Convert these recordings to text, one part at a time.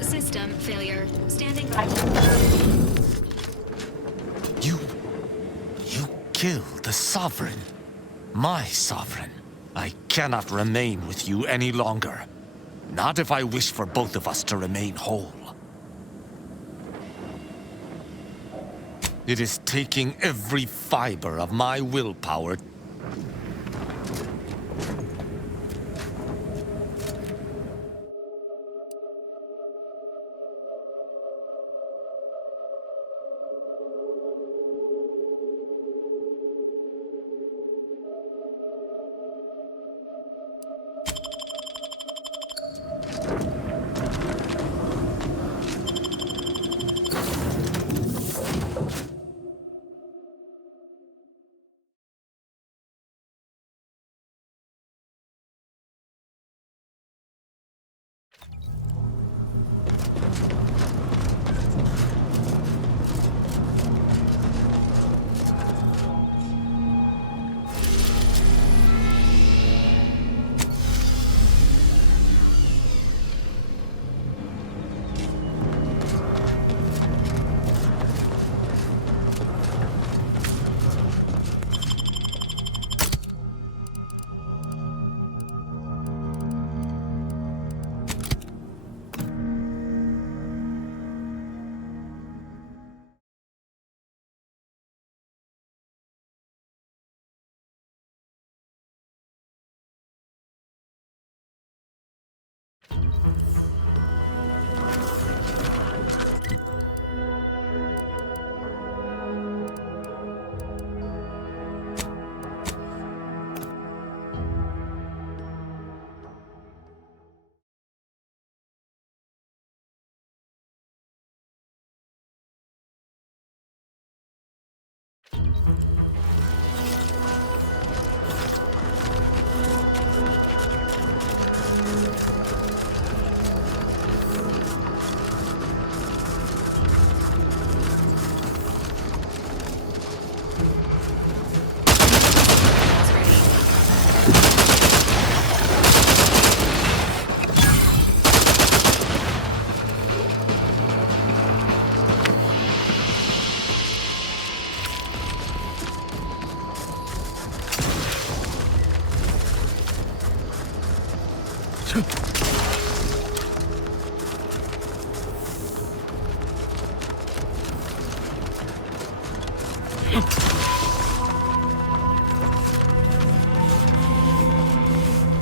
System failure. Standing by. You killed the Sovereign. My Sovereign. I cannot remain with you any longer. Not if I wish for both of us to remain whole. It is taking every fiber of my willpower.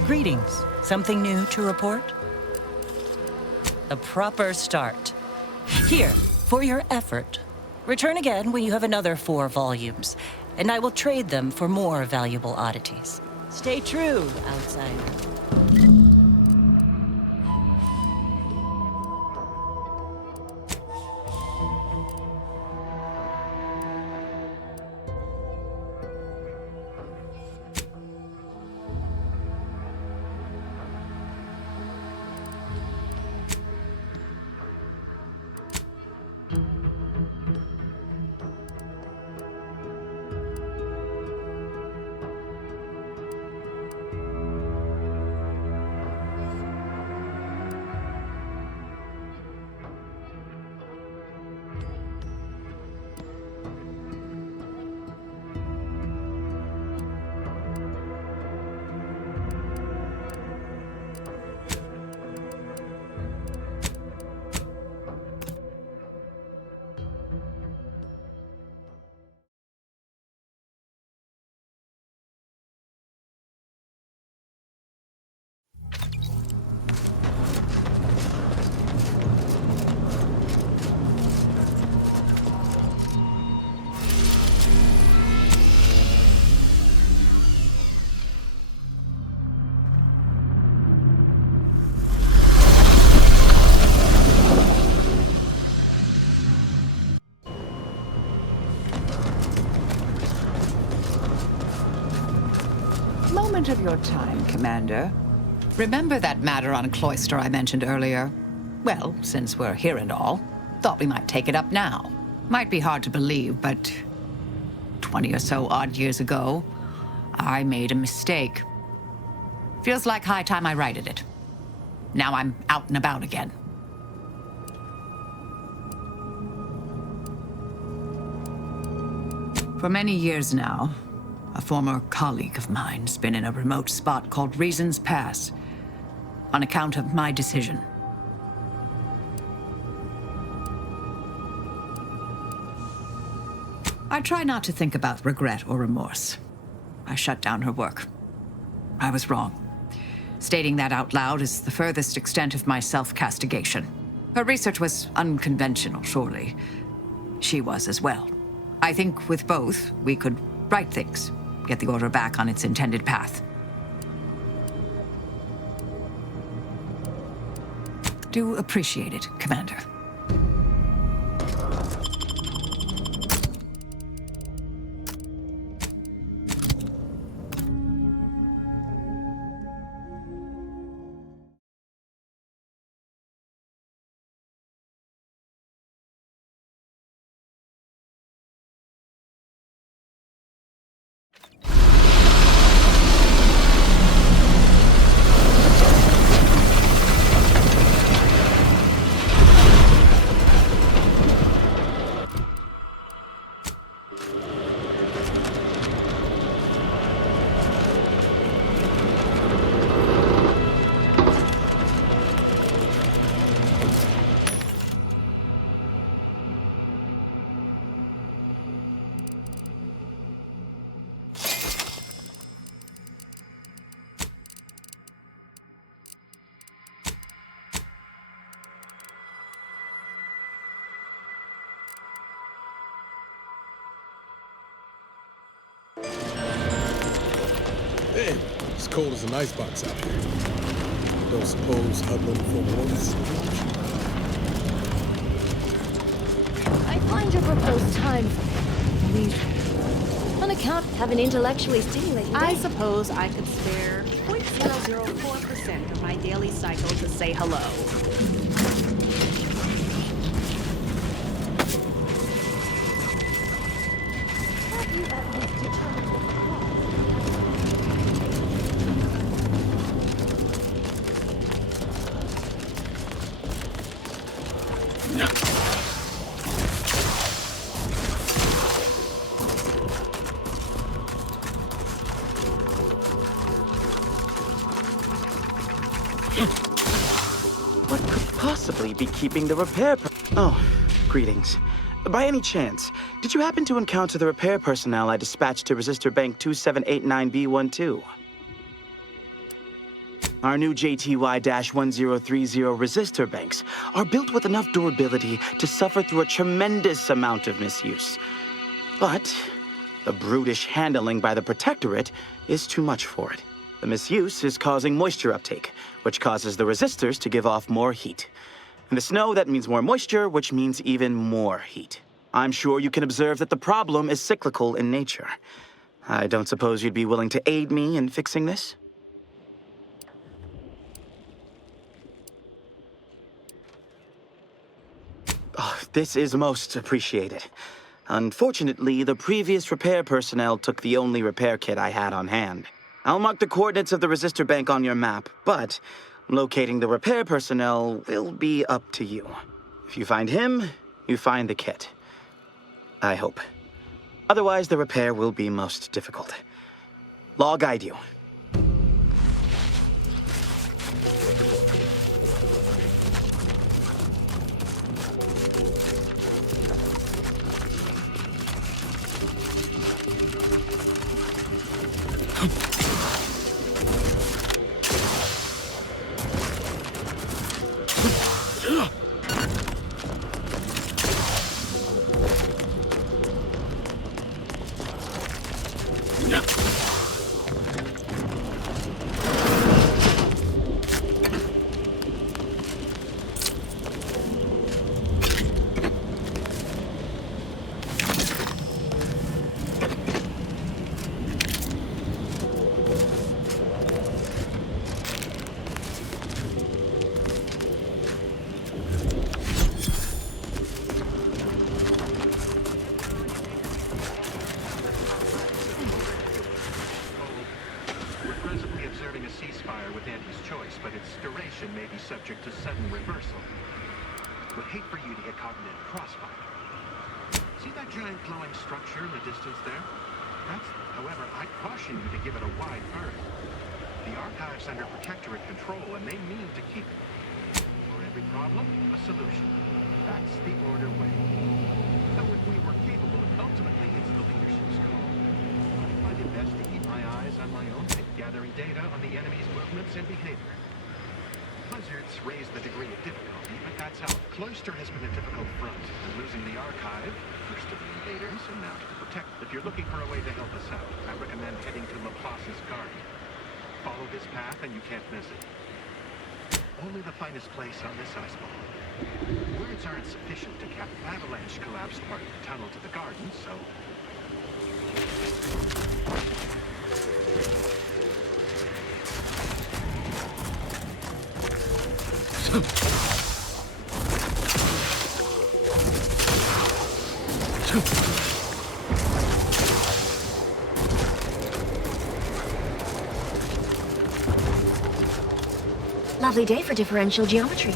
Greetings. Something new to report? A proper start. Here, for your effort. Return again when you have another 4 volumes, and I will trade them for more valuable oddities. Stay true, outsider. moment of your time, Commander. Remember that matter on Cloister I mentioned earlier? Well, since we're here and all, thought we might take it up now. Might be hard to believe, but 20 or so odd years ago, I made a mistake. Feels like high time I righted it. Now I'm out and about again. For many years now, a former colleague of mine's been in a remote spot called Reasons Pass, on account of my decision. I try not to think about regret or remorse. I shut down her work. I was wrong. Stating that out loud is the furthest extent of my self-castigation. Her research was unconventional, surely. She was as well. I think with both, we could right things, get the Order back on its intended path. Do appreciate it, Commander. Hey, it's cold as an icebox out here. Don't suppose huddling for warmth? I find your proposed time leisurely. On account of having intellectually stimulating. I suppose I could spare 0.004% of my daily cycle to say hello. Have you at least determined what you want? What could possibly be keeping the Oh, greetings. By any chance, did you happen to encounter the repair personnel I dispatched to Resistor Bank 2789B12? Our new JTY-1030 resistor banks are built with enough durability to suffer through a tremendous amount of misuse. But the brutish handling by the Protectorate is too much for it. The misuse is causing moisture uptake, which causes the resistors to give off more heat. In the snow, that means more moisture, which means even more heat. I'm sure you can observe that the problem is cyclical in nature. I don't suppose you'd be willing to aid me in fixing this? Oh, this is most appreciated. Unfortunately, the previous repair personnel took the only repair kit I had on hand. I'll mark the coordinates of the resistor bank on your map, but locating the repair personnel will be up to you. If you find him, you find the kit. I hope. Otherwise, the repair will be most difficult. Law guide you. subject to sudden reversal. Would hate for you to get caught in a crossfire. See that giant glowing structure in the distance there? However, I'd caution you to give it a wide berth. The archive's under protectorate control, and they mean to keep it. For every problem, a solution. That's the order way. Though if we were capable, ultimately it's the leadership's call. I find it best to keep my eyes on my own, gathering data on the enemy's movements and behavior. Blizzards raise the degree of difficulty, but that's how. Cloister has been a difficult front, and losing the archive, first to the invaders and now to the protect. If you're looking for a way to help us out, I recommend heading to Laplace's garden. Follow this path and you can't miss it. Only the finest place on this ice ball. Words aren't sufficient to cap. Avalanche collapsed part of the tunnel to the garden, so... Lovely day for differential geometry.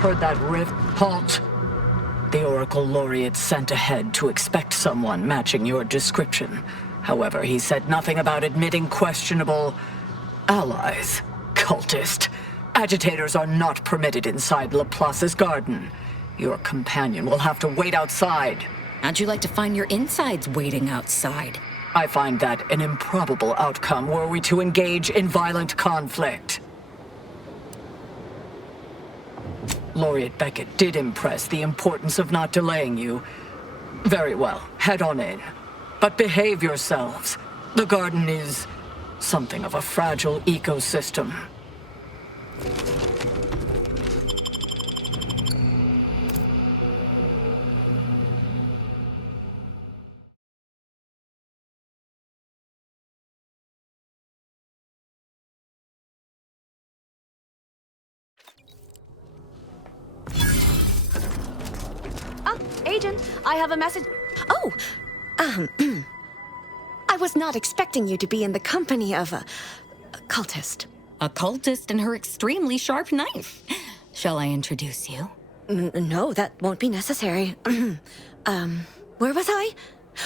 Heard that rift? Halt! The Oracle Laureate sent ahead to expect someone matching your description. However, he said nothing about admitting questionable allies. Cultist. Agitators are not permitted inside Laplace's garden. Your companion will have to wait outside. How'd you like to find your insides waiting outside? I find that an improbable outcome were we to engage in violent conflict. Laureate Beckett did impress the importance of not delaying you. Very well, head on in. But behave yourselves. The garden is something of a fragile ecosystem. Agent, I have a message. Oh, I was not expecting you to be in the company of a cultist. A cultist and her extremely sharp knife. Shall I introduce you? No, that won't be necessary. Where was I?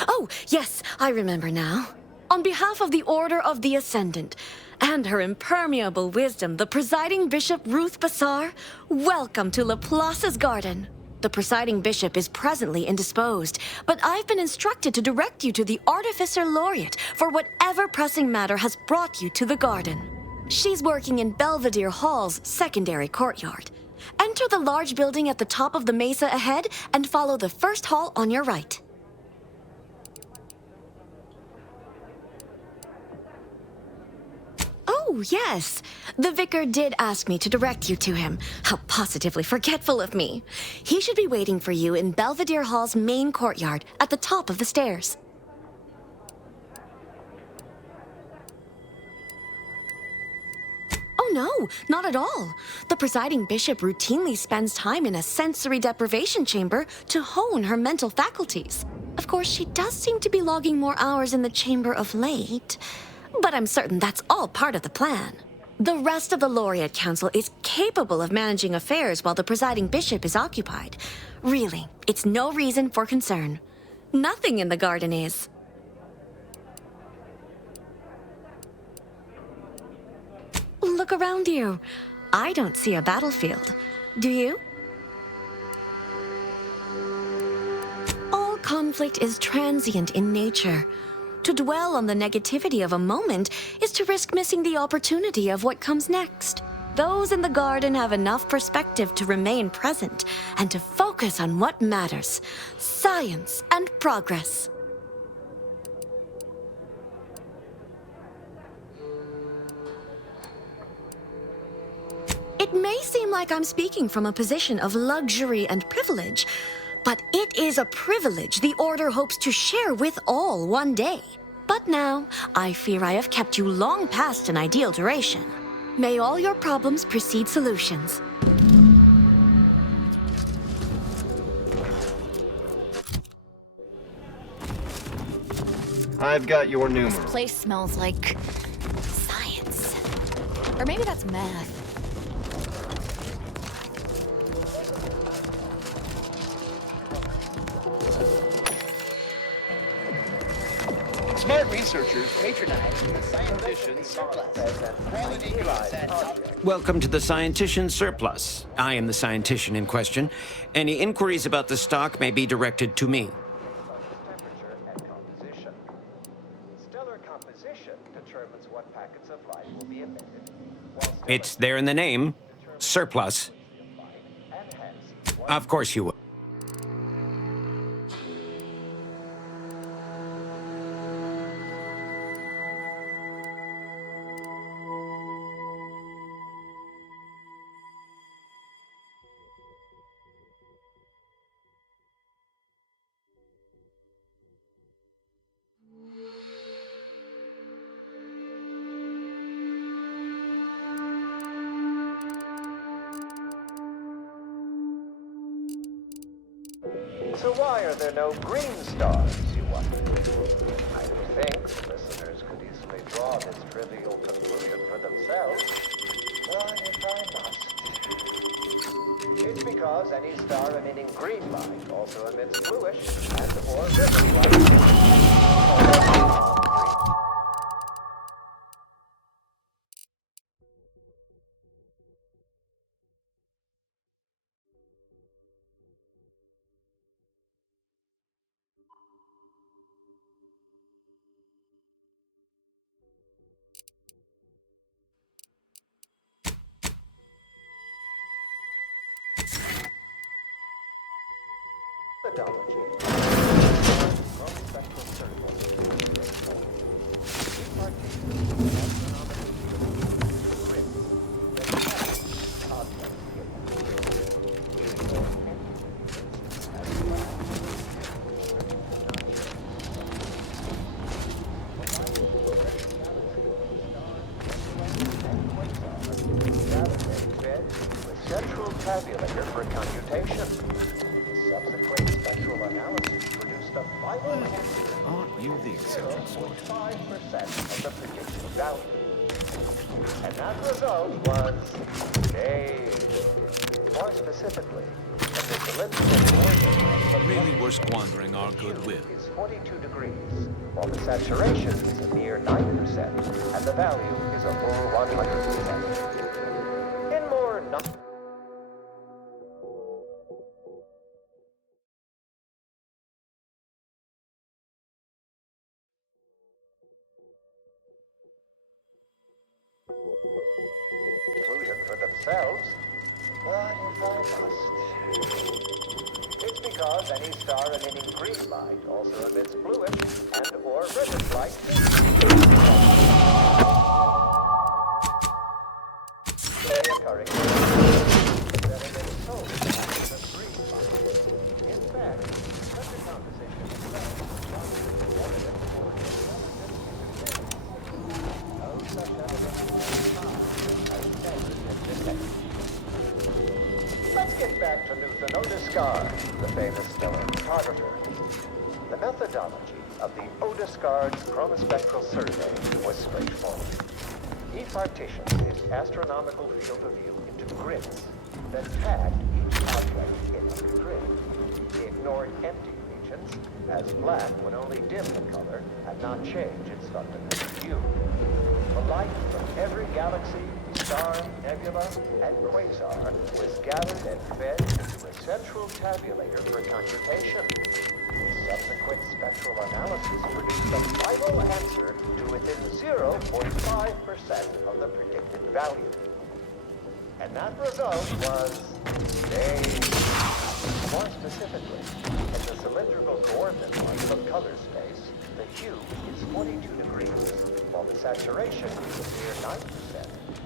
Oh, yes, I remember now. On behalf of the Order of the Ascendant and her impermeable wisdom, the presiding Bishop Ruth Bassar, welcome to Laplace's garden. The presiding bishop is presently indisposed, but I've been instructed to direct you to the Artificer Laureate for whatever pressing matter has brought you to the garden. She's working in Belvedere Hall's secondary courtyard. Enter the large building at the top of the mesa ahead and follow the first hall on your right. Oh, yes. The vicar did ask me to direct you to him. How positively forgetful of me. He should be waiting for you in Belvedere Hall's main courtyard at the top of the stairs. Oh, no, not at all. The presiding bishop routinely spends time in a sensory deprivation chamber to hone her mental faculties. Of course, she does seem to be logging more hours in the chamber of late, but I'm certain that's all part of the plan. The rest of the Laureate Council is capable of managing affairs while the presiding bishop is occupied. Really, it's no reason for concern. Nothing in the garden is. Look around you. I don't see a battlefield. Do you? All conflict is transient in nature. To dwell on the negativity of a moment is to risk missing the opportunity of what comes next. Those in the garden have enough perspective to remain present and to focus on what matters: science and progress. It may seem like I'm speaking from a position of luxury and privilege, but it is a privilege the Order hopes to share with all one day. But now, I fear I have kept you long past an ideal duration. May all your problems precede solutions. I've got your numeral. This place smells like science. Or maybe that's math. Smart researchers patronize the scientician surplus. Quality goods at Welcome to the Scientician Surplus. I am the scientician in question. Any inquiries about the stock may be directed to me. Stellar composition determines what packets of light will be emitted. It's there in the name. Surplus. Of course you will. So why are there no green stars, you wonder? I would think listeners could easily draw this trivial conclusion for themselves. But if I must, it's because any star emitting green light also emits bluish and or ribbon light. Central tabulator for computation. Subsequent spectral analysis produced a final answer. Aren't you the eccentric sort? 5% of the predicted value. And that result was A. More specifically, the elliptical coordinate Really, we're squandering our goodwill. is 42 degrees, while the saturation is a mere 9%, and the value is a full 100%. In more non- conclusion for themselves, but if I must, it's because any star emitting green light also emits bluish and or reddish light. Occurring that emits solely patches of green light. In fact, such a composition itself is evidence for no such evidence Odescard, the famous stellar photographer. The methodology of the Odescard chromospectral survey was straightforward. He partitioned his astronomical field of view into grids, then tagged each object in a grid. He ignored empty regions, as black would only dim the color and not change its fundamental hue. The light from every galaxy, star, nebula, and quasar was gathered and fed into a central tabulator for computation. Subsequent spectral analysis produced the final answer to within 0.5% of the predicted value. And that result was more specifically, in the cylindrical coordinate line of color space, the hue is 42 degrees, while the saturation is a mere 9%,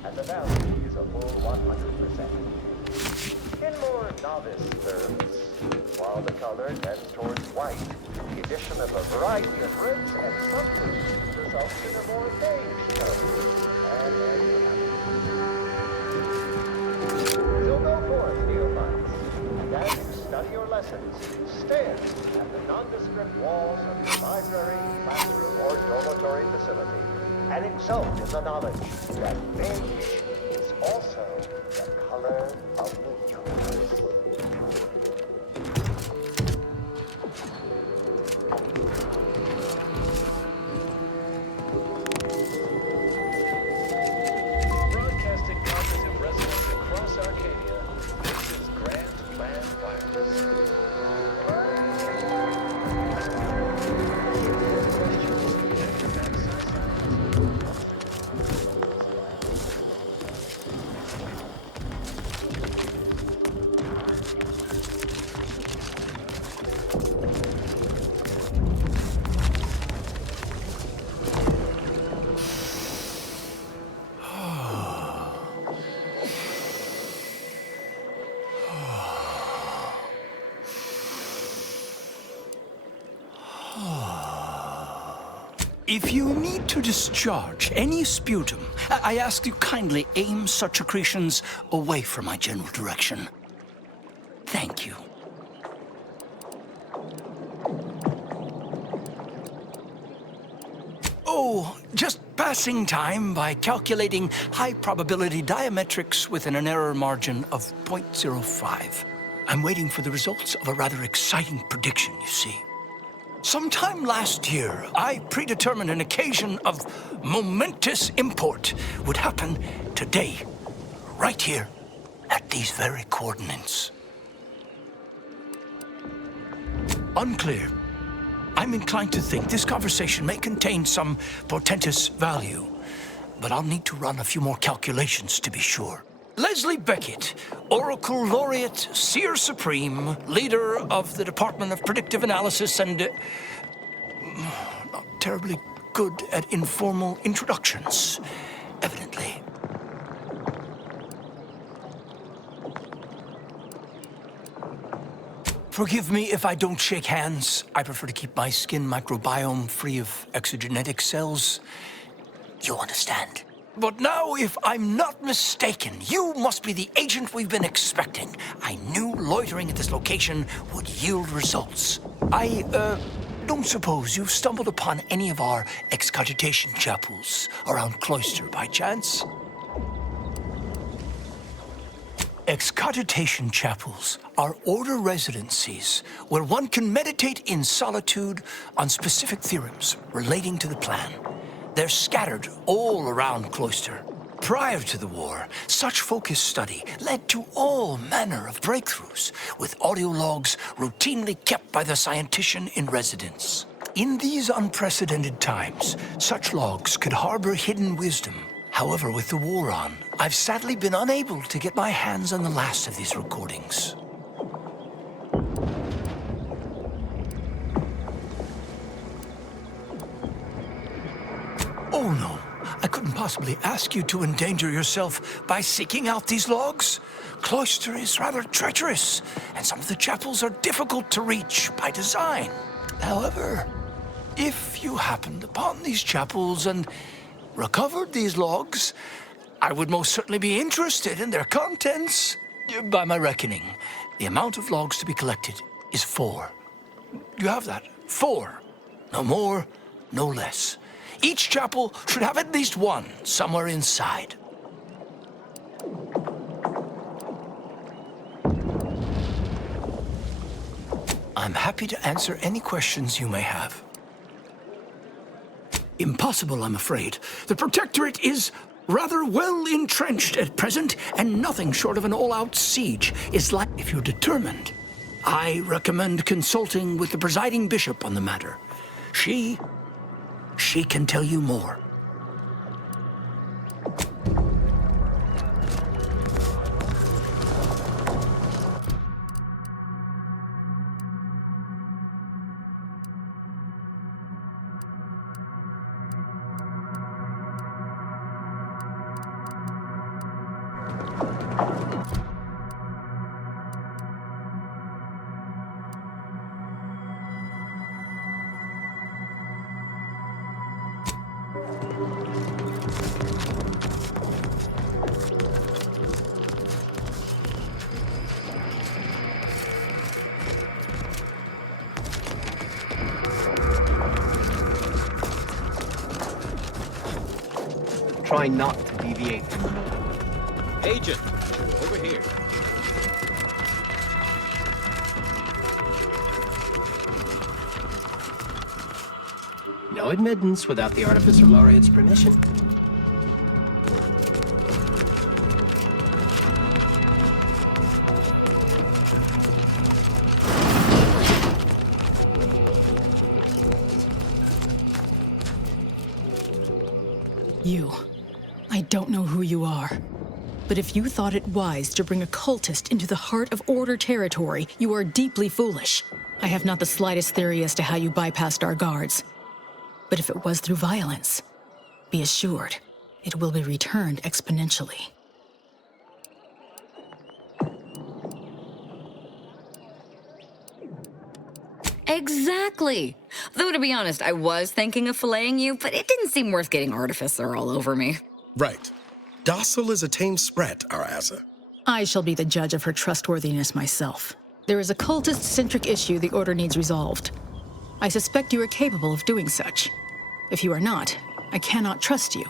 and the value is a full 100%. In more novice terms, while the color tends towards white, the addition of a variety of reds and subgroups results in a more beige tone. And there you have it. So go forth, neophytes, and as you study your lessons, stare at the nondescript walls of your library, classroom, or dormitory facility, and exult in the knowledge that beige is also the color of the universe. Broadcasting cognitive resonance across Arcadia. This is Grand Plan Wireless. If you need to discharge any sputum, I ask you kindly aim such accretions away from my general direction. Thank you. Oh, just passing time by calculating high probability diametrics within an error margin of 0.05. I'm waiting for the results of a rather exciting prediction, you see. Sometime last year, I predetermined an occasion of momentous import would happen today, right here, at these very coordinates. Unclear. I'm inclined to think this conversation may contain some portentous value, but I'll need to run a few more calculations to be sure. Leslie Beckett, Oracle Laureate, Seer Supreme, leader of the Department of Predictive Analysis, and not terribly good at informal introductions, evidently. Forgive me if I don't shake hands. I prefer to keep my skin microbiome free of exogenetic cells. You understand? But now, if I'm not mistaken, you must be the agent we've been expecting. I knew loitering at this location would yield results. I don't suppose you've stumbled upon any of our excogitation chapels around Cloister by chance? Excogitation chapels are order residencies where one can meditate in solitude on specific theorems relating to the plan. They're scattered all around Cloister. Prior to the war, such focused study led to all manner of breakthroughs, with audio logs routinely kept by the scientician in residence. In these unprecedented times, such logs could harbor hidden wisdom. However, with the war on, I've sadly been unable to get my hands on the last of these recordings. Oh, no. I couldn't possibly ask you to endanger yourself by seeking out these logs. Cloister is rather treacherous, and some of the chapels are difficult to reach by design. However, if you happened upon these chapels and recovered these logs, I would most certainly be interested in their contents. By my reckoning, the amount of logs to be collected is 4. You have that? 4. No more, no less. Each chapel should have at least one somewhere inside. I'm happy to answer any questions you may have. Impossible, I'm afraid. The Protectorate is rather well entrenched at present, and nothing short of an all-out siege is like. If you're determined, I recommend consulting with the presiding bishop on the matter. She can tell you more. Try not to deviate from the norm. Agent, over here. No admittance without the Artificer Laureate's permission. You. I don't know who you are. But if you thought it wise to bring a cultist into the heart of Order territory, you are deeply foolish. I have not the slightest theory as to how you bypassed our guards. But if it was through violence, be assured, it will be returned exponentially. Exactly. Though, to be honest, I was thinking of filleting you, but it didn't seem worth getting Artificer all over me. Right. Docile as a tame sprat, our Asa. I shall be the judge of her trustworthiness myself. There is a cultist-centric issue the Order needs resolved. I suspect you are capable of doing such. If you are not, I cannot trust you,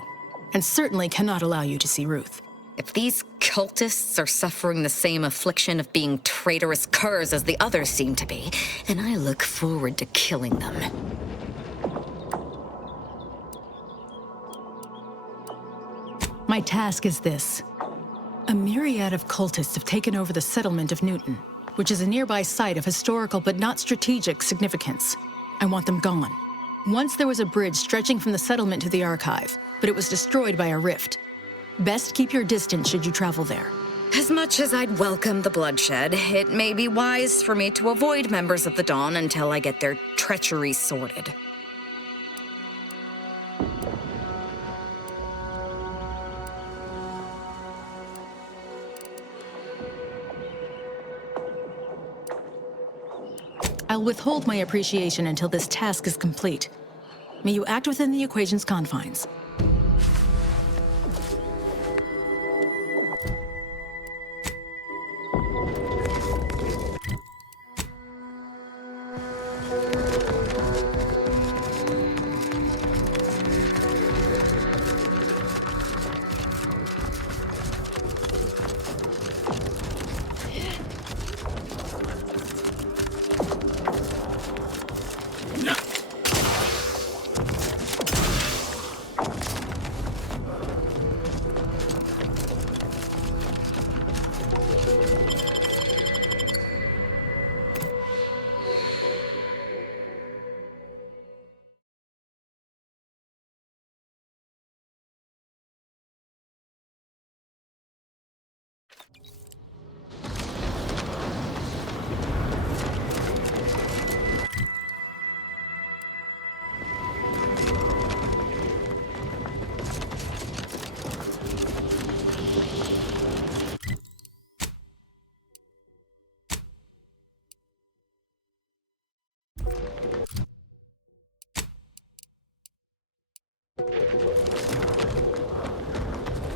and certainly cannot allow you to see Ruth. If these cultists are suffering the same affliction of being traitorous curs as the others seem to be, then I look forward to killing them. My task is this. A myriad of cultists have taken over the settlement of Newton, which is a nearby site of historical but not strategic significance. I want them gone. Once there was a bridge stretching from the settlement to the archive, but it was destroyed by a rift. Best keep your distance should you travel there. As much as I'd welcome the bloodshed, it may be wise for me to avoid members of the Dawn until I get their treachery sorted. I'll withhold my appreciation until this task is complete. May you act within the equation's confines.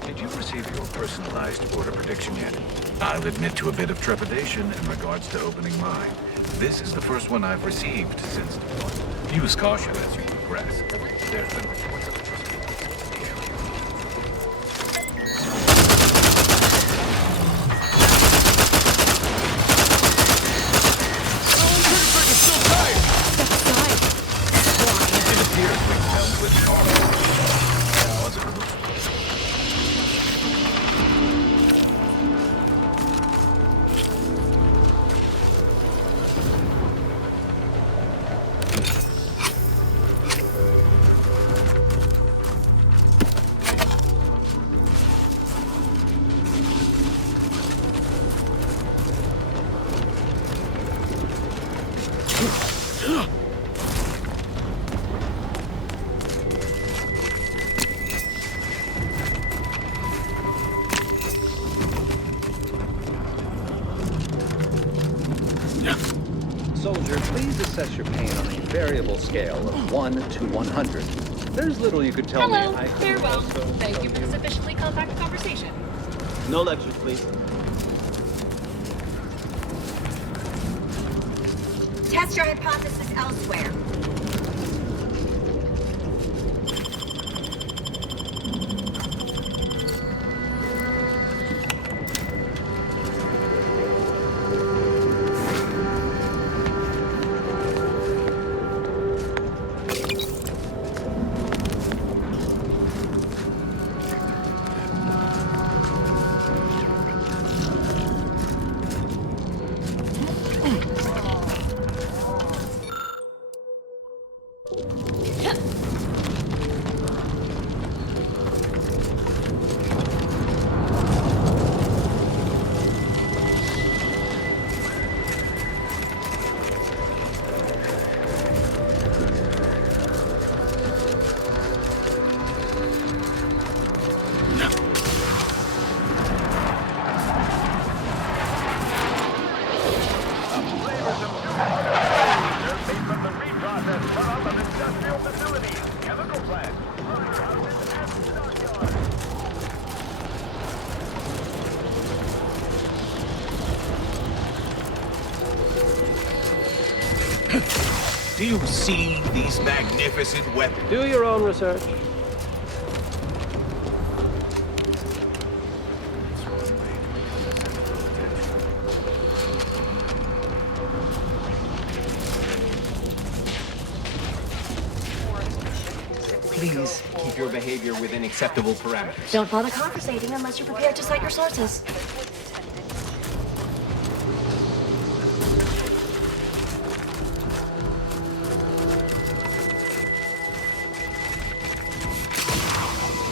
Did you receive receive your personalized order prediction yet. I'll admit to a bit of trepidation in regards to opening mine. This is the first one I've received since deployment. Use caution as you progress. There's been reports of Soldier, please assess your pain on a variable scale of 1 to 100. There's little you could tell me. Hello, farewell. Thank you for this officially compact conversation. No lectures, please. Test your hypothesis elsewhere. Do you see these magnificent weapons? Do your own research. Please keep your behavior within acceptable parameters. Don't bother conversating unless you're prepared to cite your sources.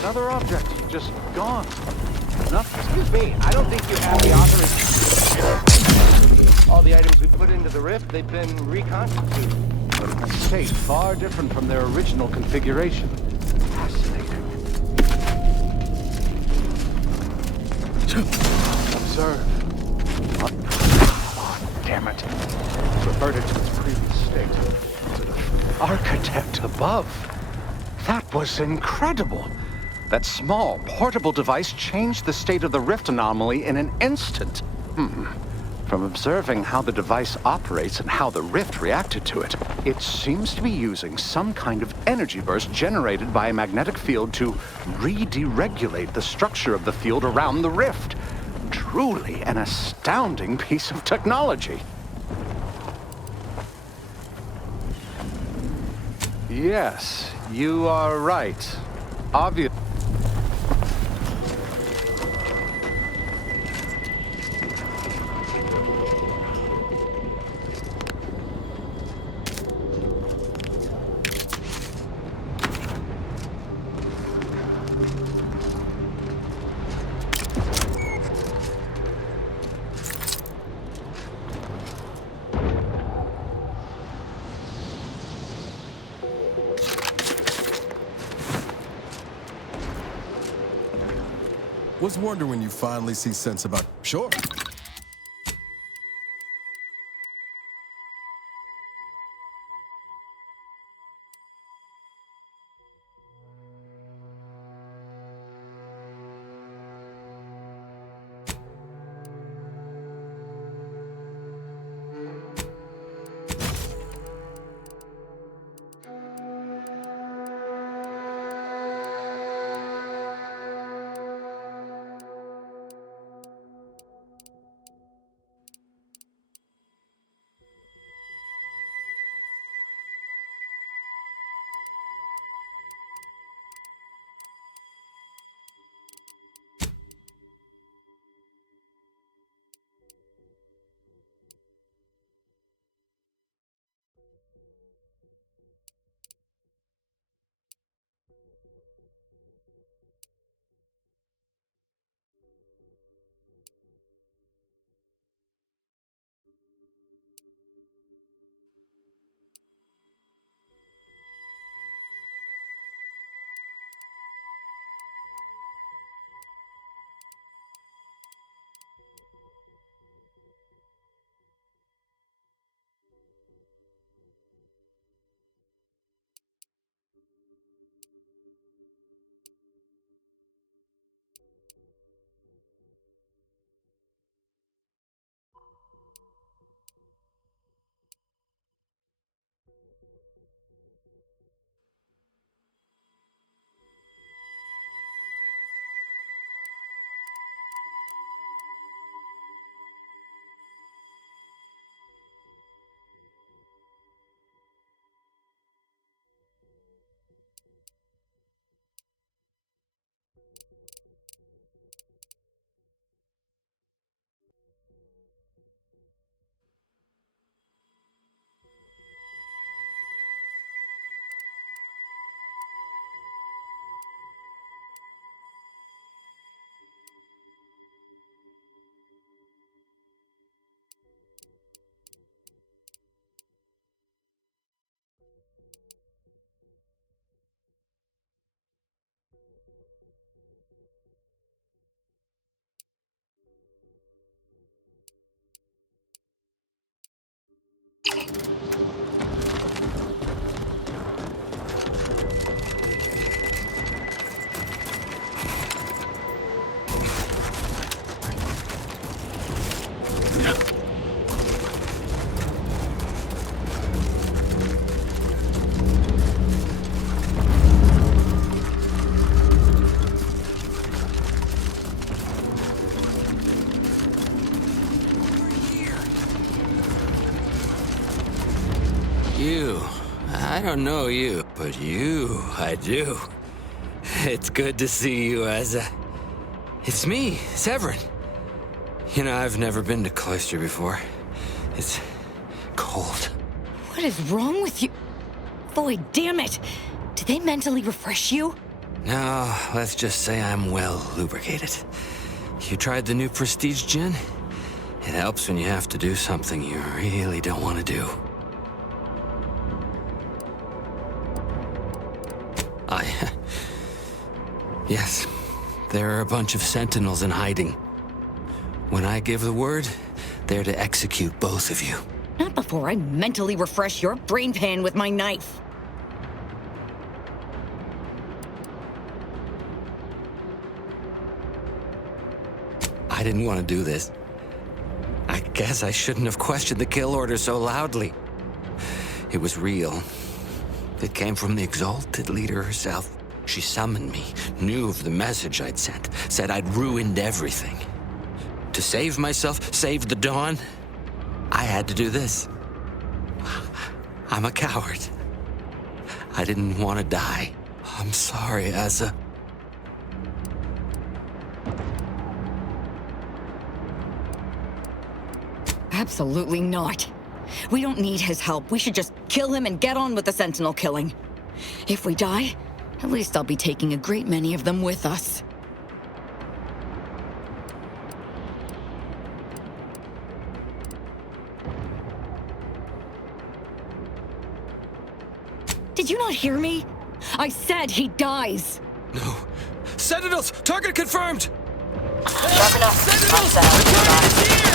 Another object, just gone. Nothing. Excuse me, I don't think you have the authorization. All the items we put into the rift, they've been reconstituted, but in a state far different from their original configuration. Fascinating. Observe. Oh, damn it. It's reverted to its previous state. To the architect above. That was incredible. That small, portable device changed the state of the rift anomaly in an instant. From observing how the device operates and how the rift reacted to it, it seems to be using some kind of energy burst generated by a magnetic field to re-deregulate the structure of the field around the rift. Truly an astounding piece of technology. Yes, you are right. Obvious. Was wondering when you finally see sense about... Sure. don't know you, but you, I do. It's good to see you, Asa. It's me, Severin. You know, I've never been to Cloister before. It's cold. What is wrong with you? Boy, damn it! Did they mentally refresh you? No, let's just say I'm well lubricated. You tried the new Prestige gin? It helps when you have to do something you really don't want to do. Yes, there are a bunch of sentinels in hiding. When I give the word, they're to execute both of you. Not before I mentally refresh your brain pan with my knife. I didn't want to do this. I guess I shouldn't have questioned the kill order so loudly. It was real. It came from the Exalted Leader herself. She summoned me, knew of the message I'd sent, said I'd ruined everything. To save myself, save the Dawn, I had to do this. I'm a coward. I didn't want to die. I'm sorry, Asa. Absolutely not. We don't need his help. We should just kill him and get on with the Sentinel killing. If we die, at least I'll be taking a great many of them with us. Did you not hear me? I said he dies. No. Sentinels! Target confirmed! Sharp enough. Sentinels! The target is here!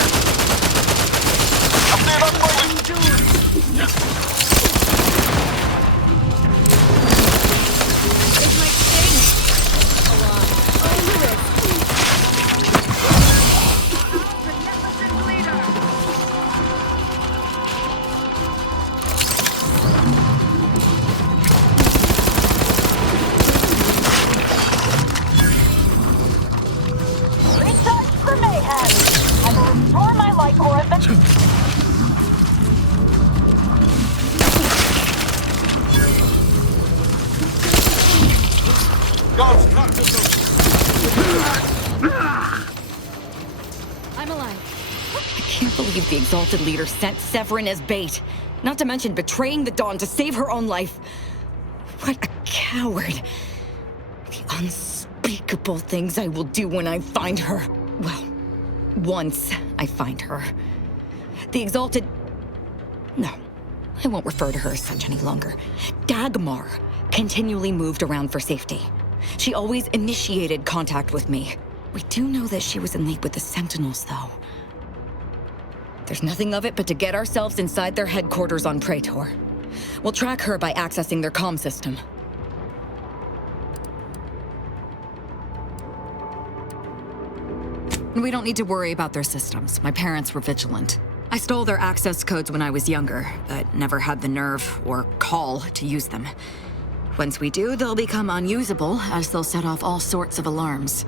It might sting. A lot. Oh, Recharge for mayhem. I will restore my life or eventually. I'm alive. I can't believe the Exalted Leader sent Severin as bait. Not to mention betraying the Dawn to save her own life. What a coward. The unspeakable things I will do when I find her. Well, once I find her. The Exalted... No, I won't refer to her as such any longer. Dagmar continually moved around for safety. She always initiated contact with me. We do know that she was in league with the Sentinels, though. There's nothing of it but to get ourselves inside their headquarters on Praetor. We'll track her by accessing their comm system. We don't need to worry about their systems. My parents were vigilant. I stole their access codes when I was younger, but never had the nerve or call to use them. Once we do, they'll become unusable, as they'll set off all sorts of alarms.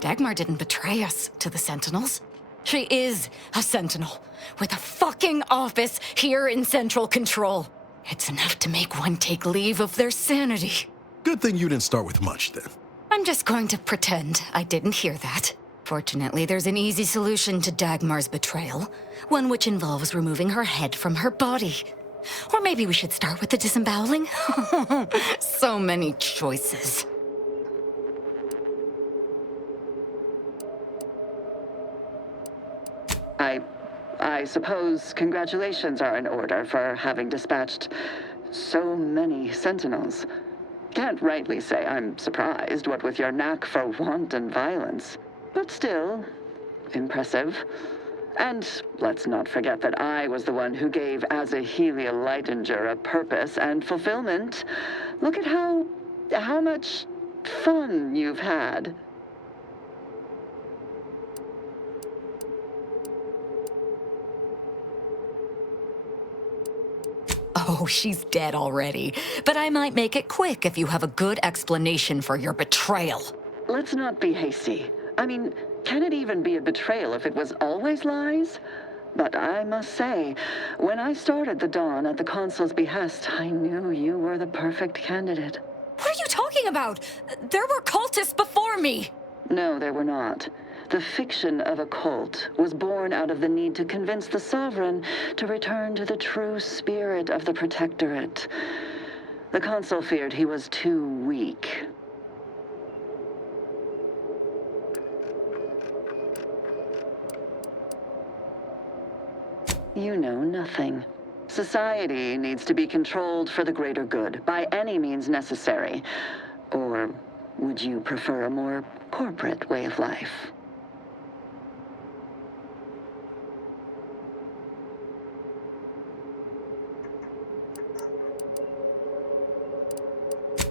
Dagmar didn't betray us to the Sentinels. She is a Sentinel, with a fucking office here in Central Control. It's enough to make one take leave of their sanity. Good thing you didn't start with much, then. I'm just going to pretend I didn't hear that. Fortunately, there's an easy solution to Dagmar's betrayal, one which involves removing her head from her body. Or maybe we should start with the disemboweling? So many choices. I suppose congratulations are in order for having dispatched so many Sentinels. Can't rightly say I'm surprised, what with your knack for wanton violence. But still, impressive. And let's not forget that I was the one who gave Azahelia Leitinger a purpose and fulfillment. Look at how much fun you've had. Oh, she's dead already. But I might make it quick if you have a good explanation for your betrayal. Let's not be hasty. I mean, can it even be a betrayal if it was always lies? But I must say, when I started the Dawn at the Consul's behest, I knew you were the perfect candidate. What are you talking about? There were cultists before me. No, there were not. The fiction of a cult was born out of the need to convince the Sovereign to return to the true spirit of the Protectorate. The Consul feared he was too weak. You know nothing. Society needs to be controlled for the greater good, by any means necessary. Or would you prefer a more corporate way of life?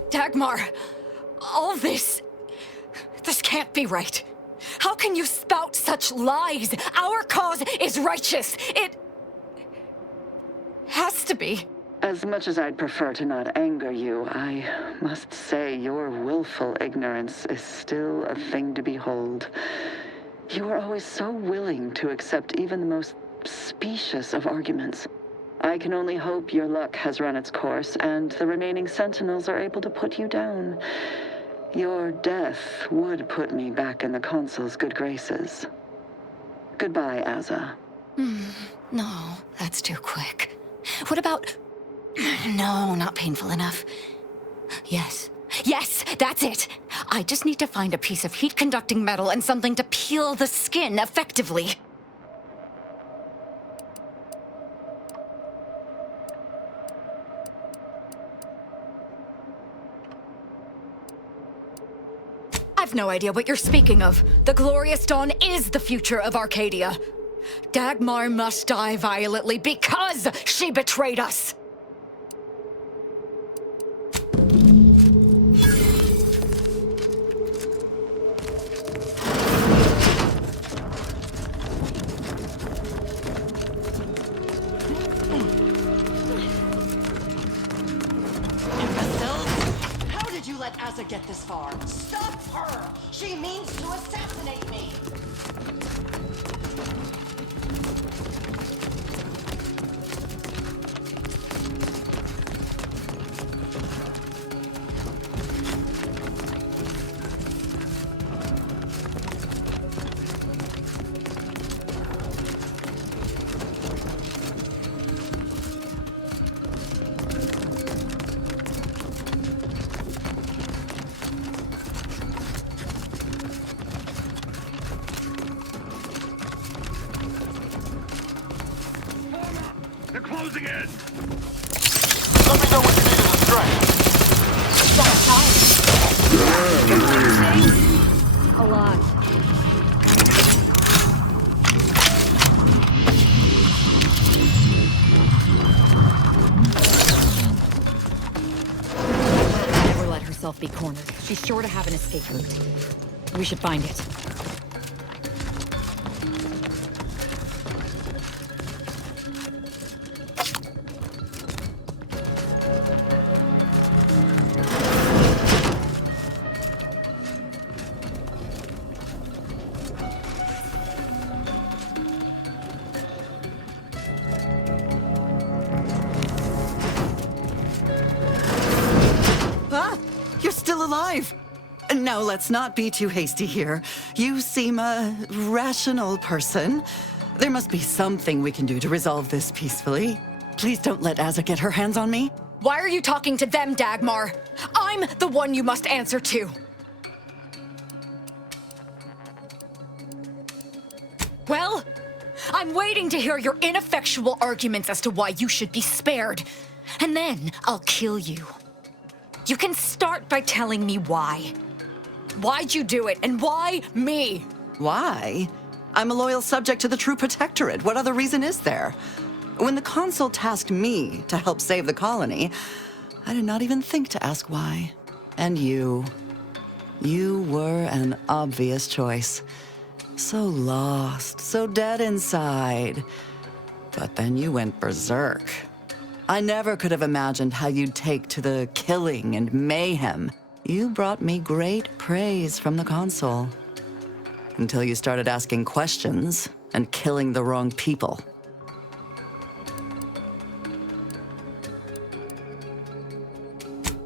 Dagmar, all this can't be right. How can you spout such lies? Our cause is righteous. It has to be. As much as I'd prefer to not anger you, I must say your willful ignorance is still a thing to behold. You are always so willing to accept even the most specious of arguments. I can only hope your luck has run its course and the remaining Sentinels are able to put you down. Your death would put me back in the Consul's good graces. Goodbye, Aza. No, that's too quick. What about... No, not painful enough. Yes, that's it. I just need to find a piece of heat-conducting metal and something to peel the skin effectively. I've no idea what you're speaking of. The Glorious Dawn is the future of Arcadia. Dagmar must die violently because she betrayed us. How did you let Aza get this far? Stop her! She means to assassinate me! losing end. Let me know what you need as a stretch. A lot. Never let herself be cornered. She's sure to have an escape route. We should find it. Ah! You're still alive! Now, let's not be too hasty here. You seem a rational person. There must be something we can do to resolve this peacefully. Please don't let Azza get her hands on me. Why are you talking to them, Dagmar? I'm the one you must answer to. Well, I'm waiting to hear your ineffectual arguments as to why you should be spared. And then I'll kill you. You can start by telling me why. Why'd you do it, and why me? Why? I'm a loyal subject to the True Protectorate. What other reason is there? When the Consul tasked me to help save the colony, I did not even think to ask why. And you were an obvious choice. So lost, so dead inside. But then you went berserk. I never could have imagined how you'd take to the killing and mayhem. You brought me great praise from the Consul. Until you started asking questions and killing the wrong people.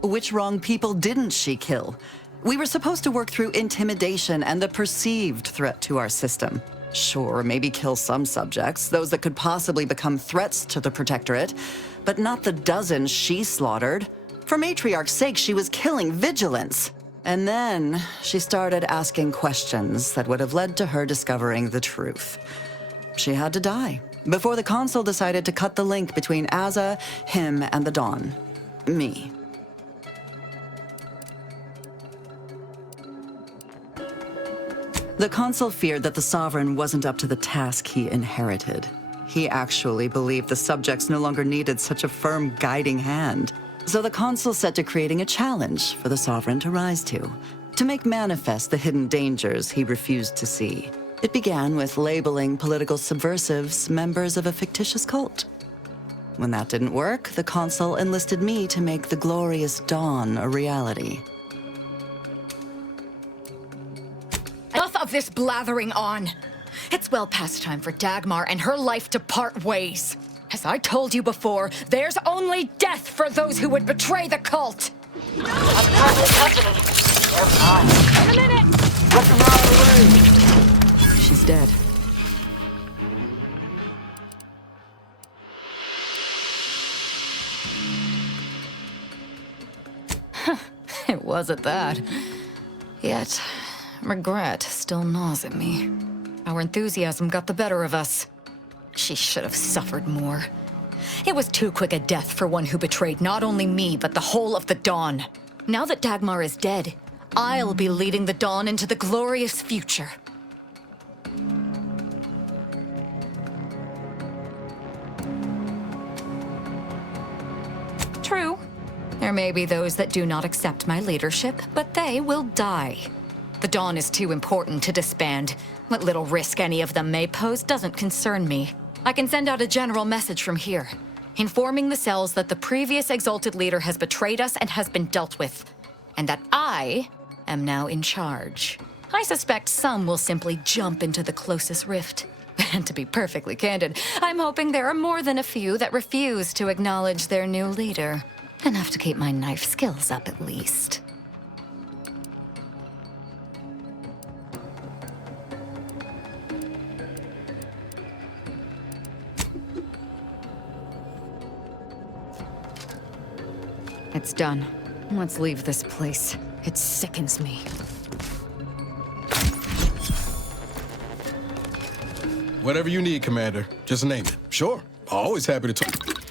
Which wrong people didn't she kill? We were supposed to work through intimidation and the perceived threat to our system. Sure, maybe kill some subjects, those that could possibly become threats to the Protectorate, but not the dozens she slaughtered. For Matriarch's sake, she was killing vigilance. And then she started asking questions that would have led to her discovering the truth. She had to die before the Consul decided to cut the link between Azza, him, and the Dawn. Me. The Consul feared that the Sovereign wasn't up to the task he inherited. He actually believed the subjects no longer needed such a firm guiding hand. So the Consul set to creating a challenge for the Sovereign to rise to make manifest the hidden dangers he refused to see. It began with labeling political subversives members of a fictitious cult. When that didn't work, the Consul enlisted me to make the glorious dawn a reality. Enough of this blathering on. It's well past time for Dagmar and her life to part ways. As I told you before, there's only death for those who would betray the cult. I'm probably touching it. They're fine. In a minute! Let them run away. She's dead. It was at that. Yet, regret still gnaws at me. Our enthusiasm got the better of us. She should have suffered more. It was too quick a death for one who betrayed not only me, but the whole of the Dawn. Now that Dagmar is dead, I'll be leading the Dawn into the glorious future. True. There may be those that do not accept my leadership, but they will die. The Dawn is too important to disband. What little risk any of them may pose doesn't concern me. I can send out a general message from here, informing the cells that the previous Exalted Leader has betrayed us and has been dealt with, and that I am now in charge. I suspect some will simply jump into the closest rift. And to be perfectly candid, I'm hoping there are more than a few that refuse to acknowledge their new leader. Enough to keep my knife skills up, at least. It's done. Let's leave this place. It sickens me. Whatever you need, Commander. Just name it. Sure. Always happy to talk.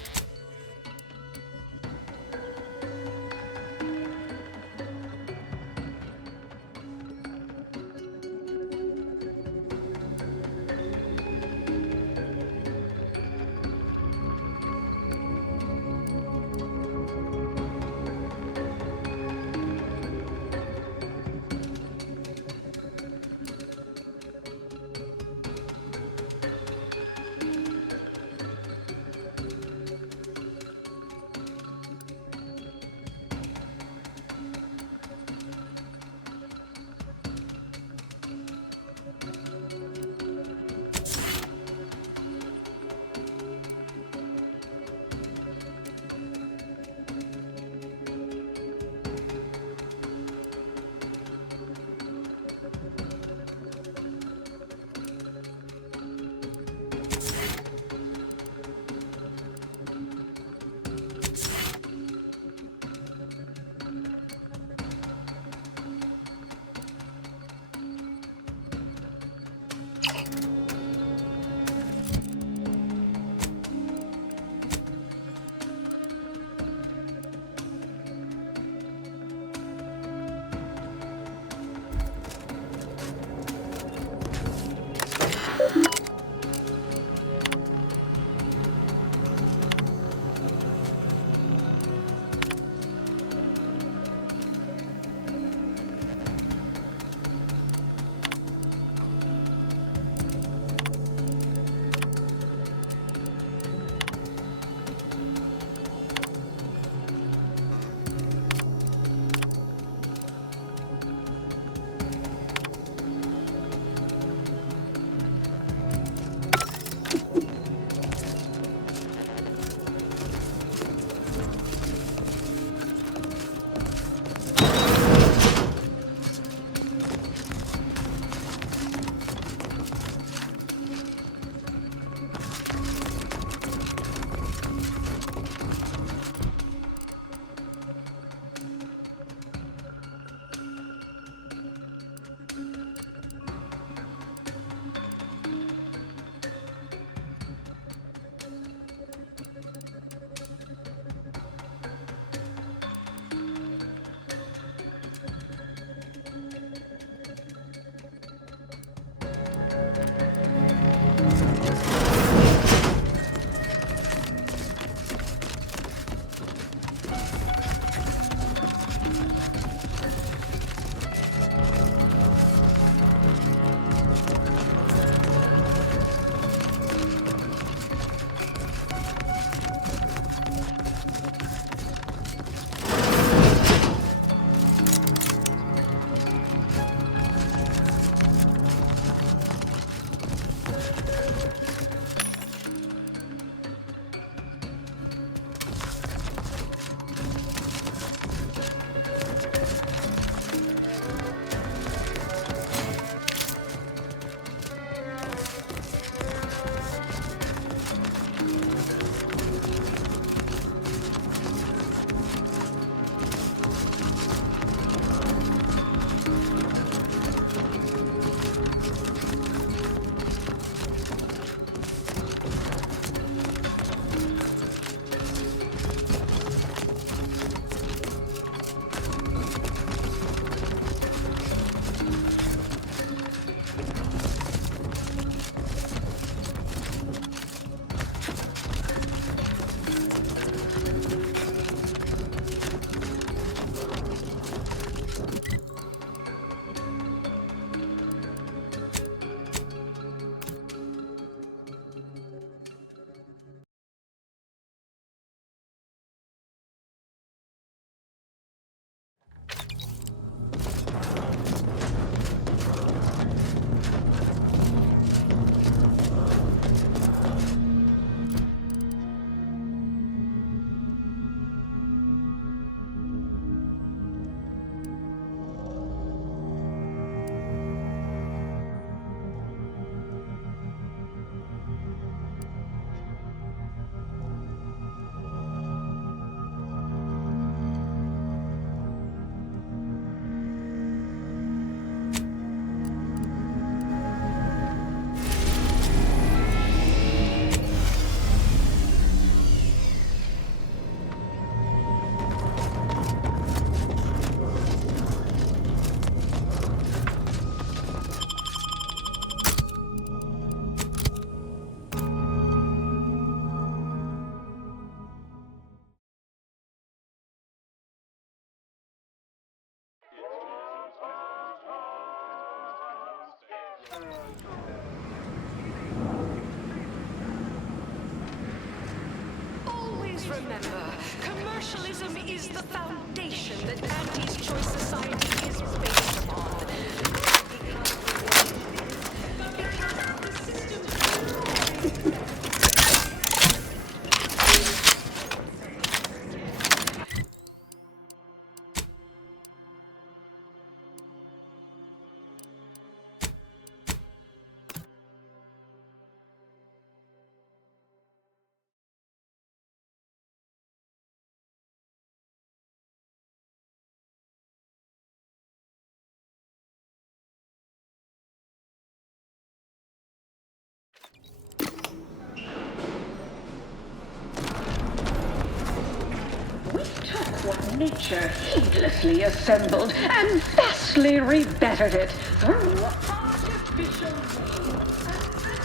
Always remember, commercialism is the foundation that Auntie's Choice Society is based upon. What nature heedlessly assembled and vastly rebettered it through artificial means.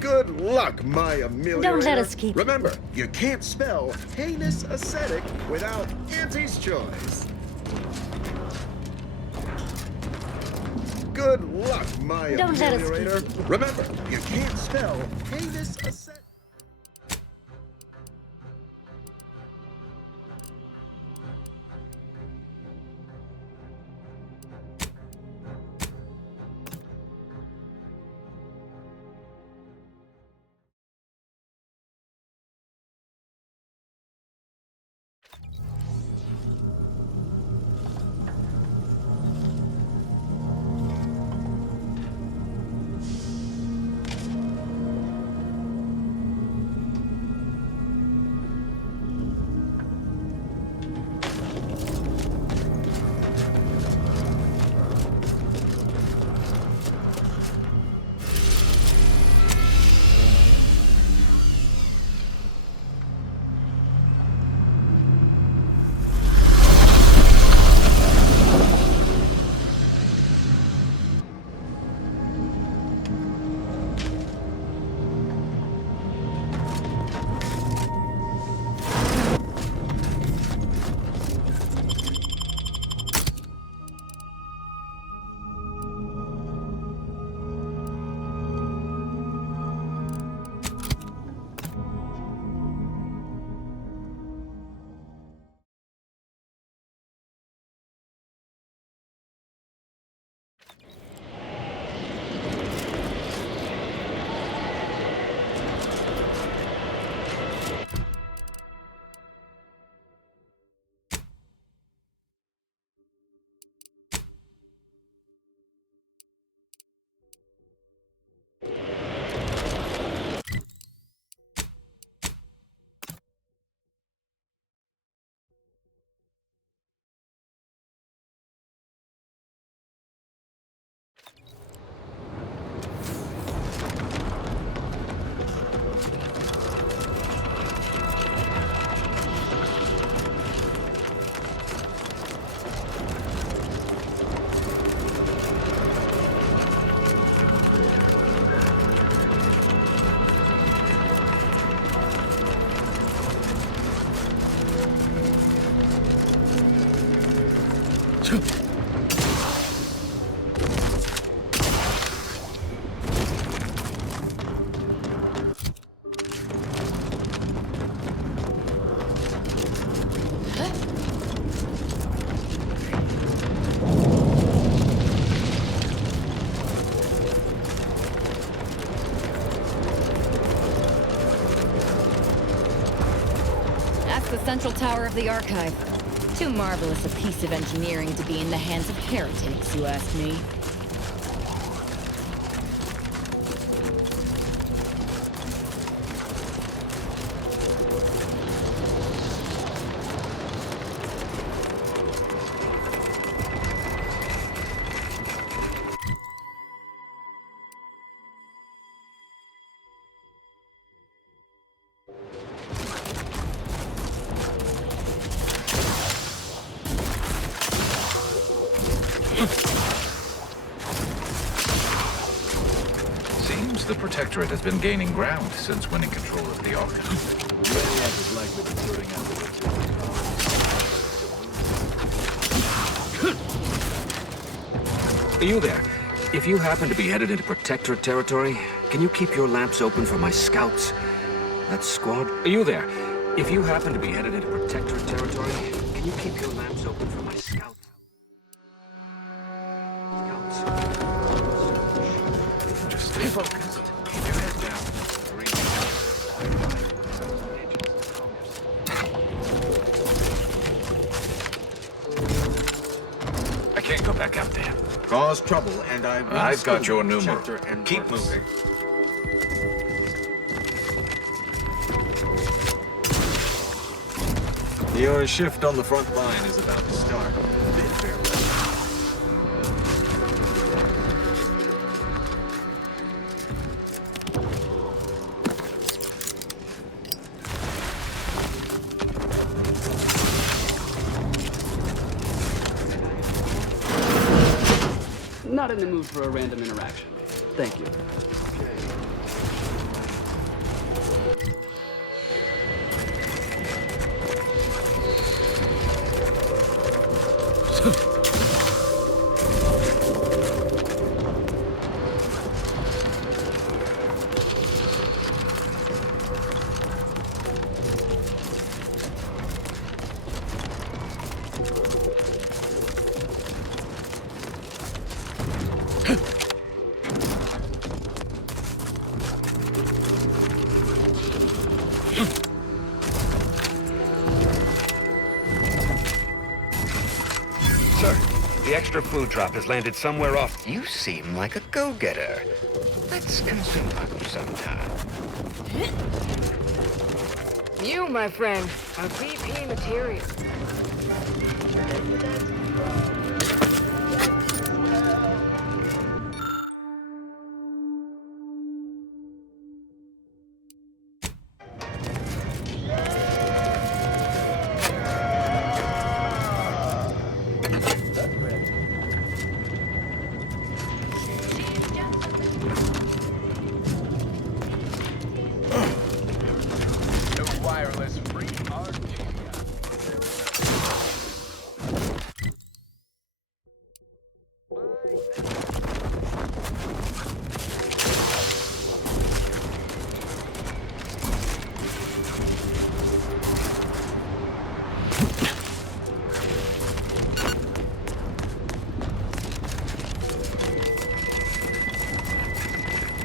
Good luck, my ameliorator. Don't let us keep- Remember, you can't spell heinous ascetic without Auntie's Choice. Good luck, my Don't let us keep- ameliorator. Remember, you can't spell heinous ascetic. That's the central tower of the Archive. Too marvelous a piece of engineering to be in the hands of heretics, you ask me. Seems the Protectorate has been gaining ground since winning control of the Archive. Radiant is likely to be putting out the Are you there? If you happen to be headed into Protectorate territory, can you keep your lamps open for my scouts? That squad... Are you there? If you happen to be headed into Protectorate territory, can you keep your lamps open for my scouts? Just stay focused. Keep your head down. I can't go back out there. Cause trouble, and I will I've got your still numeral. chapter and Keep verse. moving. Your shift on the front line is about to start. Bid farewell. Not in the mood for a random interaction. Thank you. Sir, the extra food drop has landed somewhere off. You seem like a go-getter. Let's consume you sometime. You, my friend, are VP material. Wireless free Arcadia.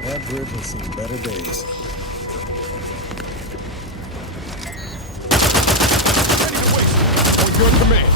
That bridge has seen better days. Your command.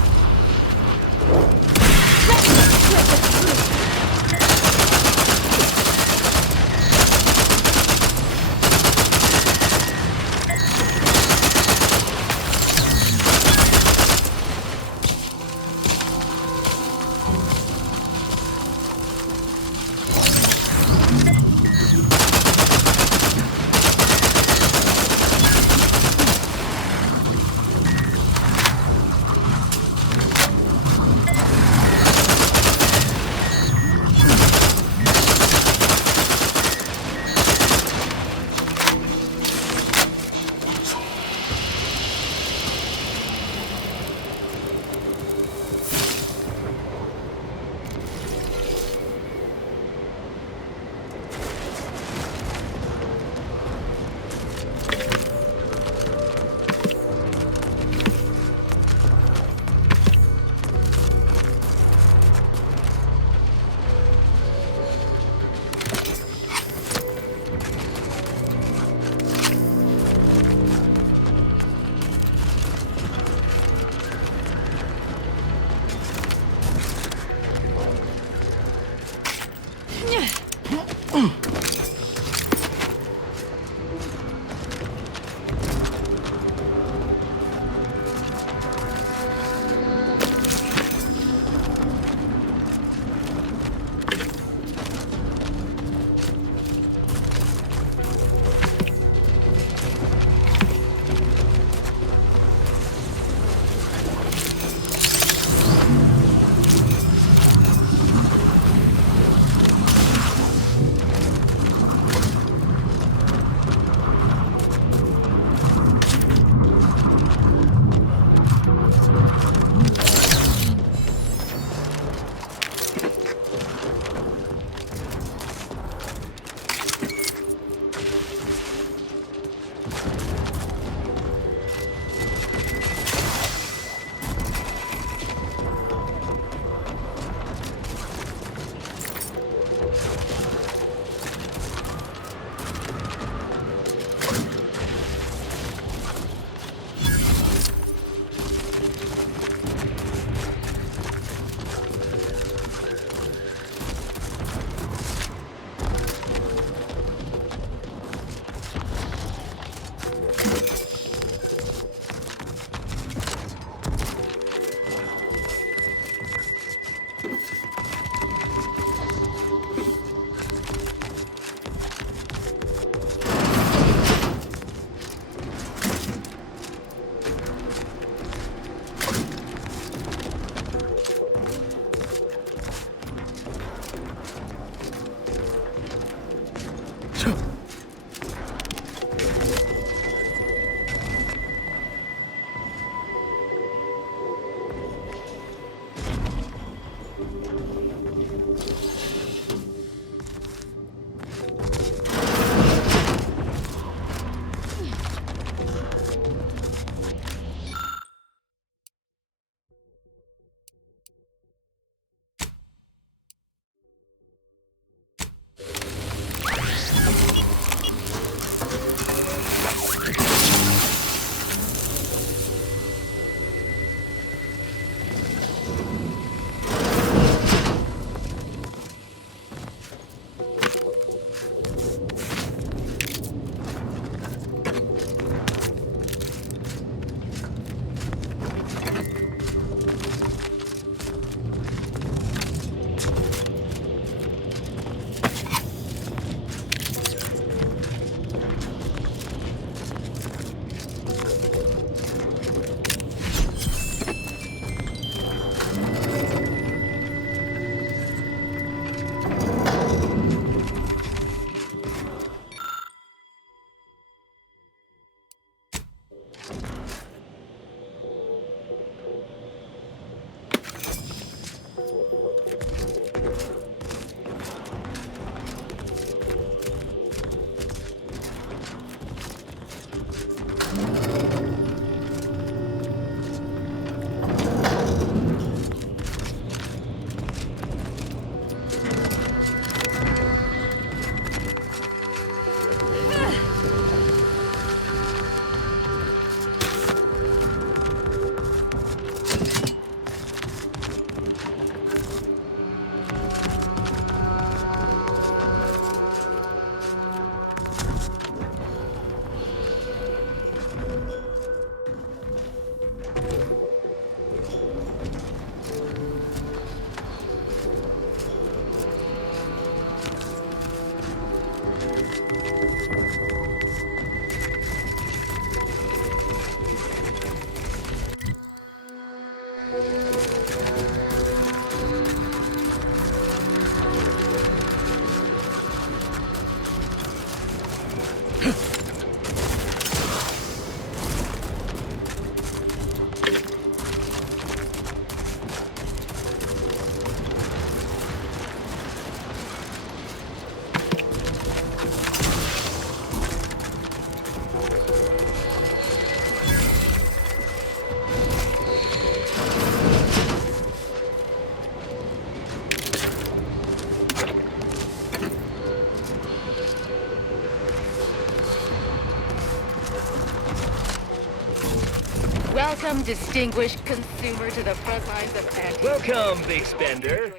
Welcome, distinguished consumer, to the front lines of anti. Welcome, big spender.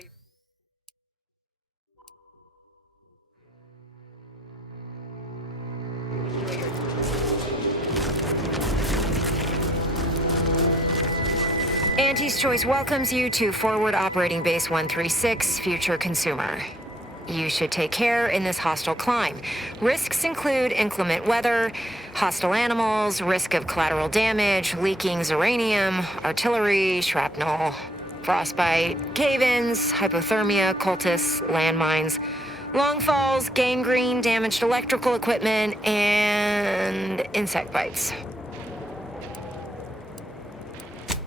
Auntie's Choice welcomes you to Forward Operating Base 136, Future Consumer. You should take care in this hostile climb. Risks include inclement weather, hostile animals, risk of collateral damage, leaking uranium, artillery, shrapnel, frostbite, cave-ins, hypothermia, cultists, landmines, long falls, gangrene, damaged electrical equipment, and insect bites.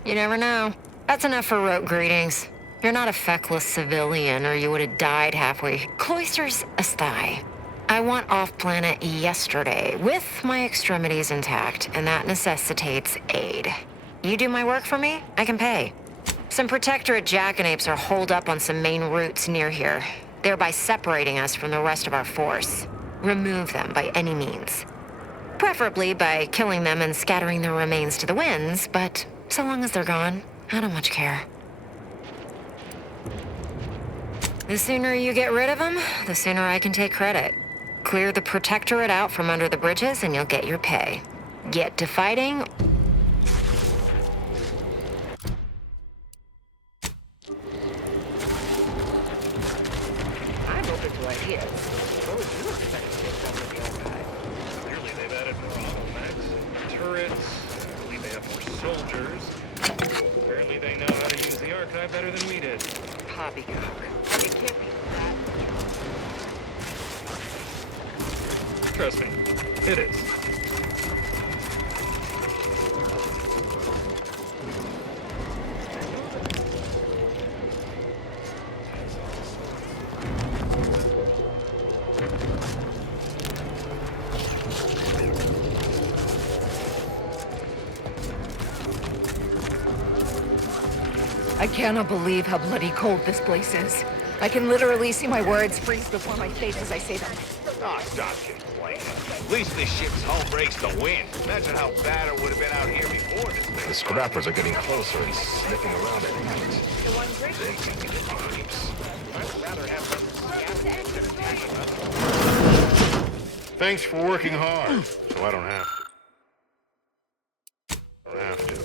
You never know. That's enough for rote greetings. You're not a feckless civilian, or you would have died halfway. Cloister's a sty. I want off-planet yesterday, with my extremities intact, and that necessitates aid. You do my work for me, I can pay. Some Protectorate jackanapes are holed up on some main routes near here, thereby separating us from the rest of our force. Remove them by any means. Preferably by killing them and scattering their remains to the winds, but so long as they're gone, I don't much care. The sooner you get rid of them, the sooner I can take credit. Clear the Protectorate out from under the bridges and you'll get your pay. Get to fighting. I'm open to ideas. What would you expect to get done with the archive? Clearly they've added more automats, turrets. I believe they have more soldiers. Apparently they know how to use the archive better than we did. Poppycock. It can't be that. Trust me, it is. I cannot believe how bloody cold this place is. I can literally see my words freeze before my face as I say them. Oh, stop complaining. At least this ship's hull breaks the wind. Imagine how bad it would have been out here before this thing. The scrappers are getting closer and sniffing around at night. They can get pipes. I'd rather have them. Thanks for working hard, so I don't have to. Don't have to.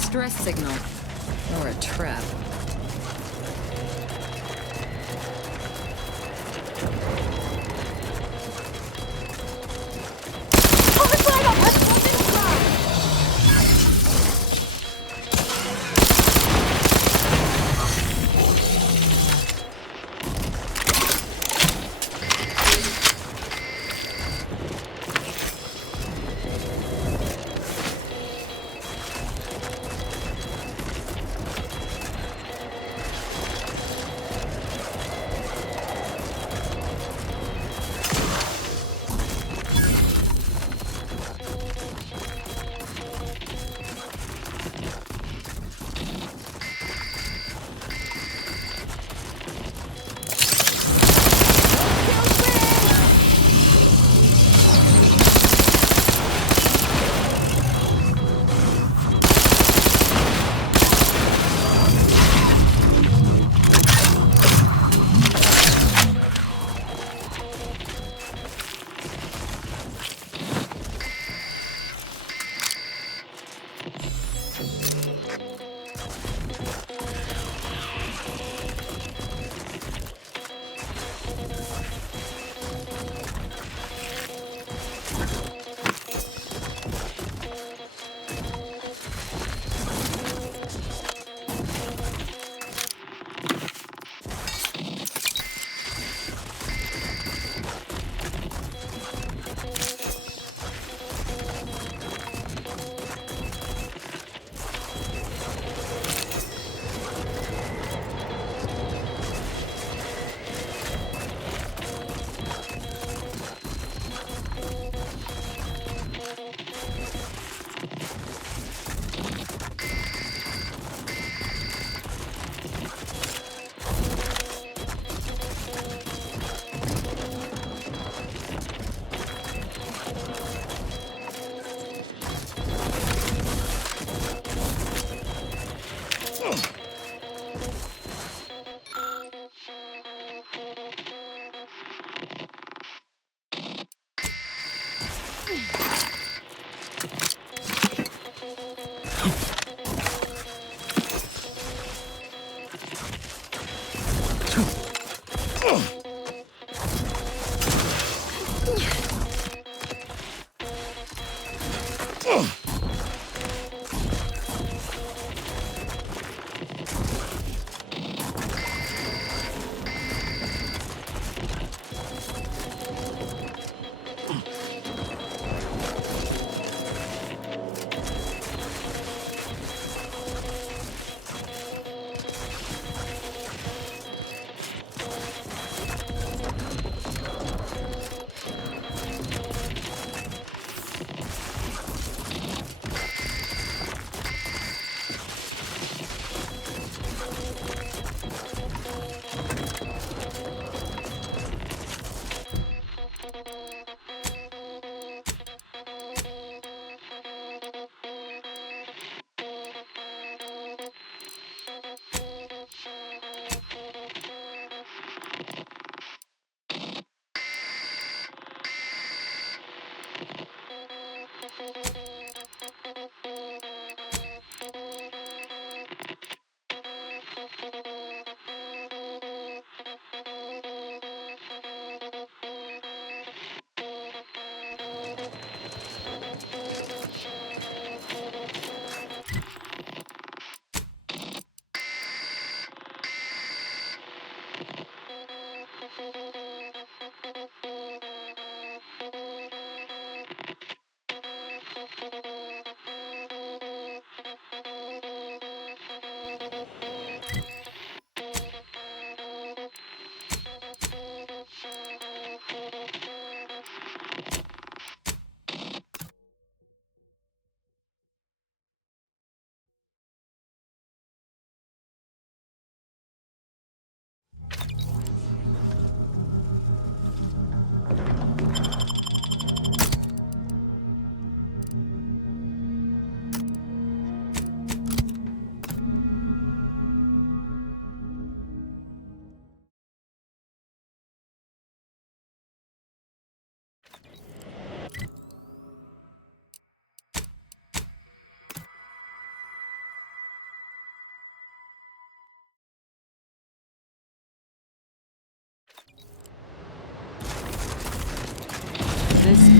distress signal. Or a trap.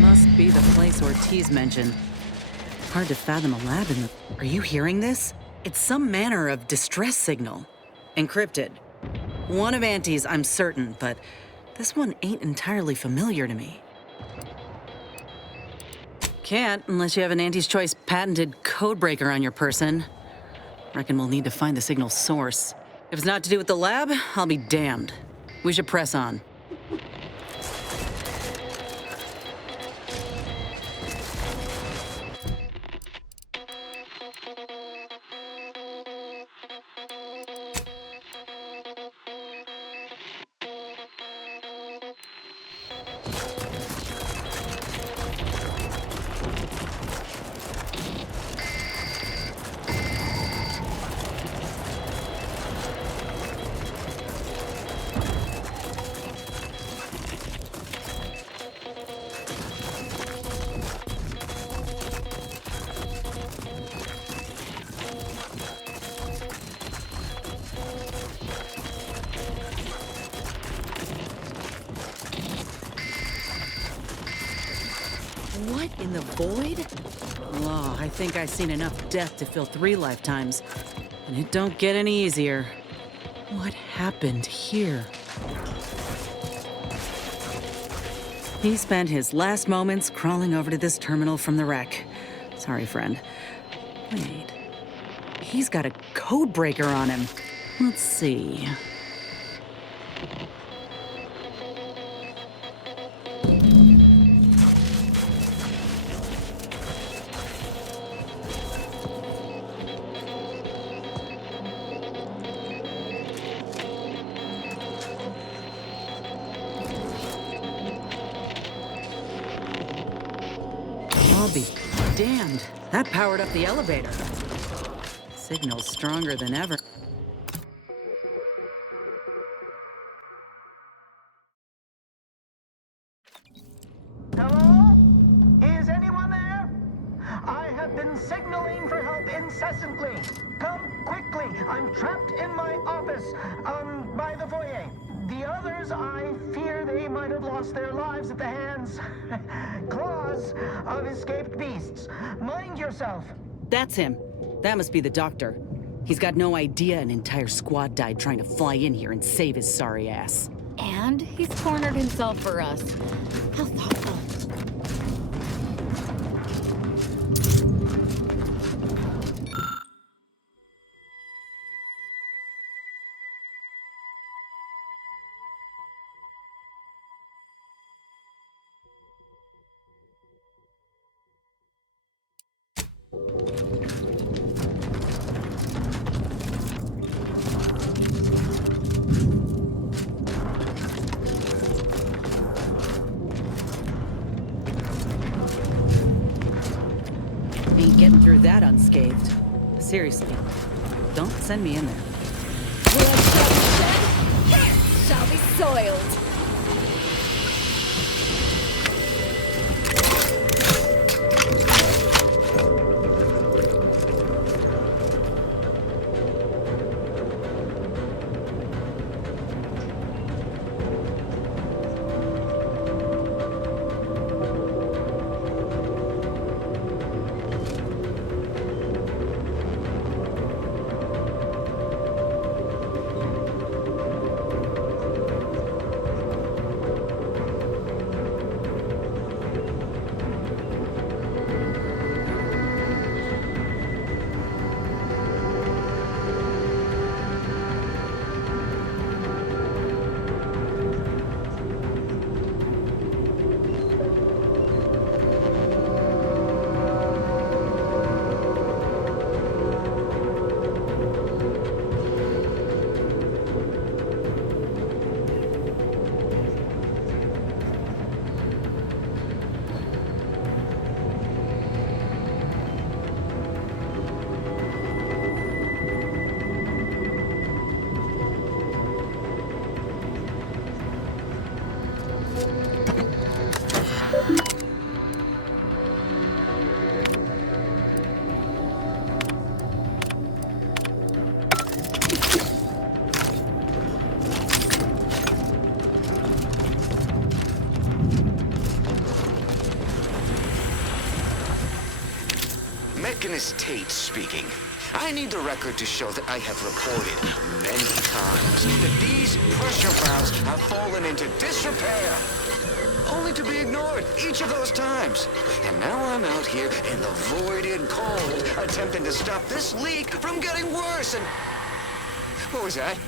Must be the place Ortiz mentioned. Hard to fathom a lab in the... Are you hearing this? It's some manner of distress signal. Encrypted. One of Auntie's, I'm certain, but this one ain't entirely familiar to me. Can't unless you have an Auntie's Choice patented codebreaker on your person. Reckon we'll need to find the signal's source. If it's not to do with the lab, I'll be damned. We should press on. What in the void? Oh, I think I've seen enough death to fill 3 lifetimes. And it don't get any easier. What happened here? He spent his last moments crawling over to this terminal from the wreck. Sorry, friend. Wait. He's got a code breaker on him. Let's see. I'll be damned. That powered up the elevator. Signal's stronger than ever. Hello? Is anyone there? I have been signaling for help incessantly. Come quickly. I'm trapped in my office, by the foyer. The others, I fear they might have lost their lives at the hands, claws of escaped beasts. Mind yourself. That's him. That must be the doctor. He's got no idea an entire squad died trying to fly in here and save his sorry ass. And he's cornered himself for us. How thoughtful. Ain't getting through that unscathed. Seriously, don't send me in there. Blood shall be shed, hands shall be soiled. Miss Tate speaking. I need the record to show that I have reported many times that these pressure valves have fallen into disrepair, only to be ignored each of those times. And now I'm out here in the void and cold, attempting to stop this leak from getting worse. And what was that?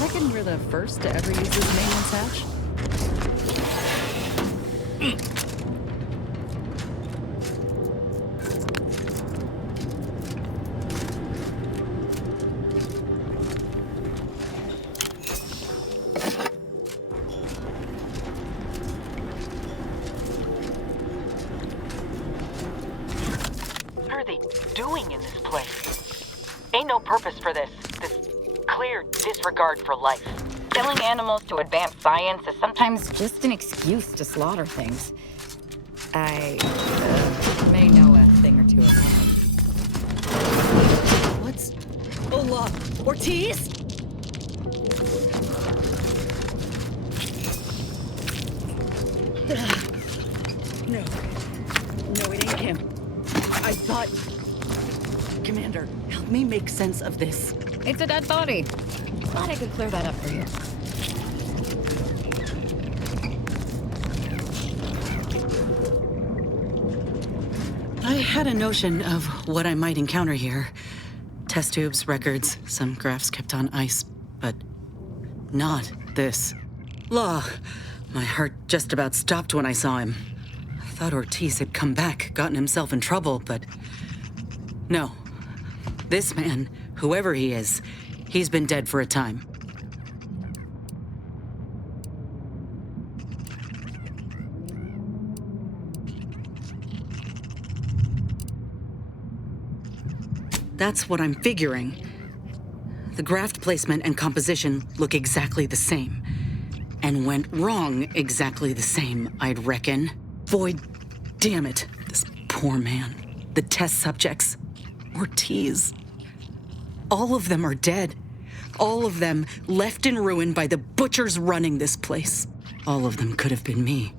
Reckon we're the first to ever use this maintenance hatch? What are they doing in this place? Ain't no purpose for this clear disregard for life. Killing animals to advance science is sometimes just an excuse to slaughter things. I may know a thing or two about it. What's... Hola, Ortiz? No. No, it ain't him. I thought... Commander, help me make sense of this. It's a dead body. Thought I could clear that up for you. I had a notion of what I might encounter here. Test tubes, records, some graphs kept on ice, but not this. Law. My heart just about stopped when I saw him. I thought Ortiz had come back, gotten himself in trouble, but no. This man, whoever he is, he's been dead for a time. That's what I'm figuring. The graft placement and composition look exactly the same. And went wrong exactly the same, I'd reckon. Void, damn it, this poor man. The test subjects. Ortiz. All of them are dead. All of them left in ruin by the butchers running this place. All of them could have been me.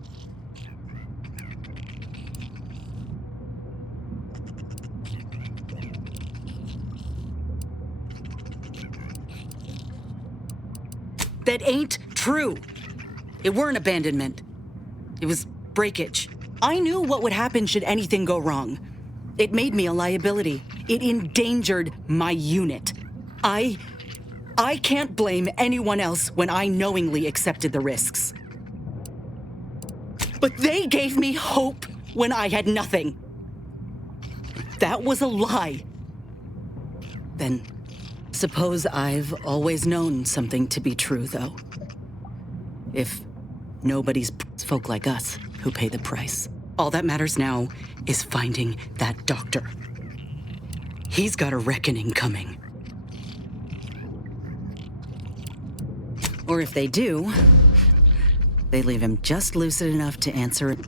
That ain't true. It weren't abandonment. It was breakage. I knew what would happen should anything go wrong. It made me a liability. It endangered my unit. I can't blame anyone else when I knowingly accepted the risks. But they gave me hope when I had nothing. If that was a lie, then suppose I've always known something to be true, though. If nobody's folk like us who pay the price. All that matters now is finding that doctor. He's got a reckoning coming. Or if they do, they leave him just lucid enough to answer it.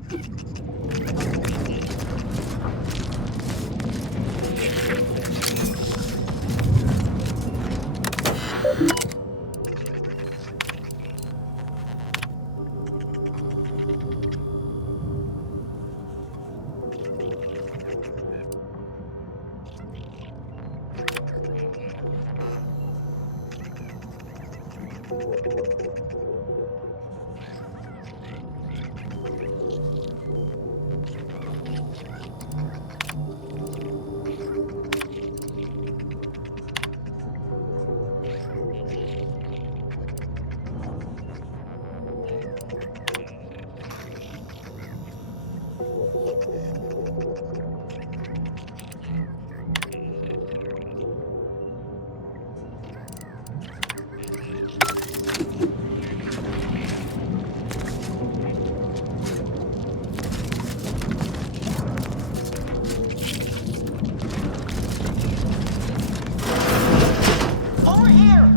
Over here!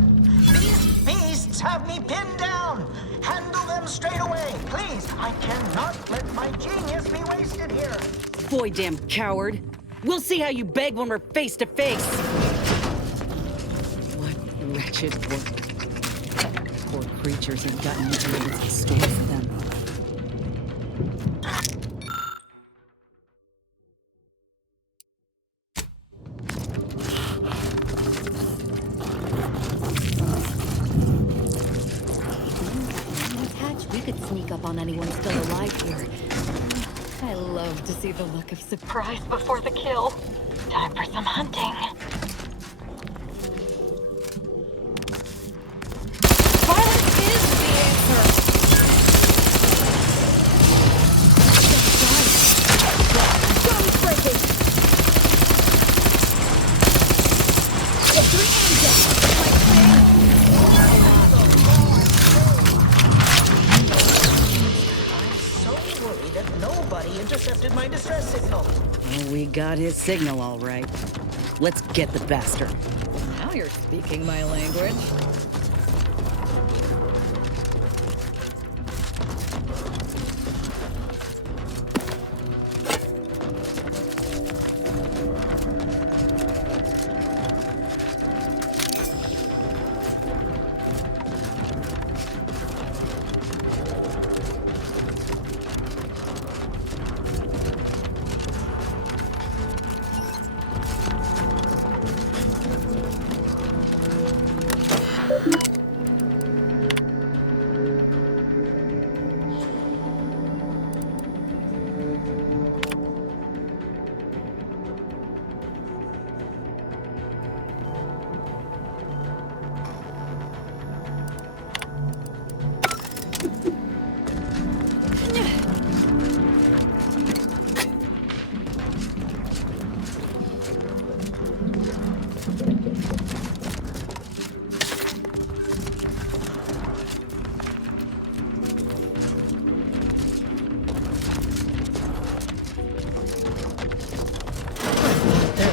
These beasts have me pinned down! Handle them straight away, please! I cannot let my genius be wasted here! Boy, damn coward. We'll see how you beg when we're face to face. What wretched work. Poor creatures have gotten into what's in store for them. We could sneak up on anyone still alive here. I love to see the look of surprise before the kill. Time for some hunting. Violence is the answer! Guns breaking! That nobody intercepted my distress signal. Well, we got his signal all right. Let's get the bastard. Now you're speaking my language.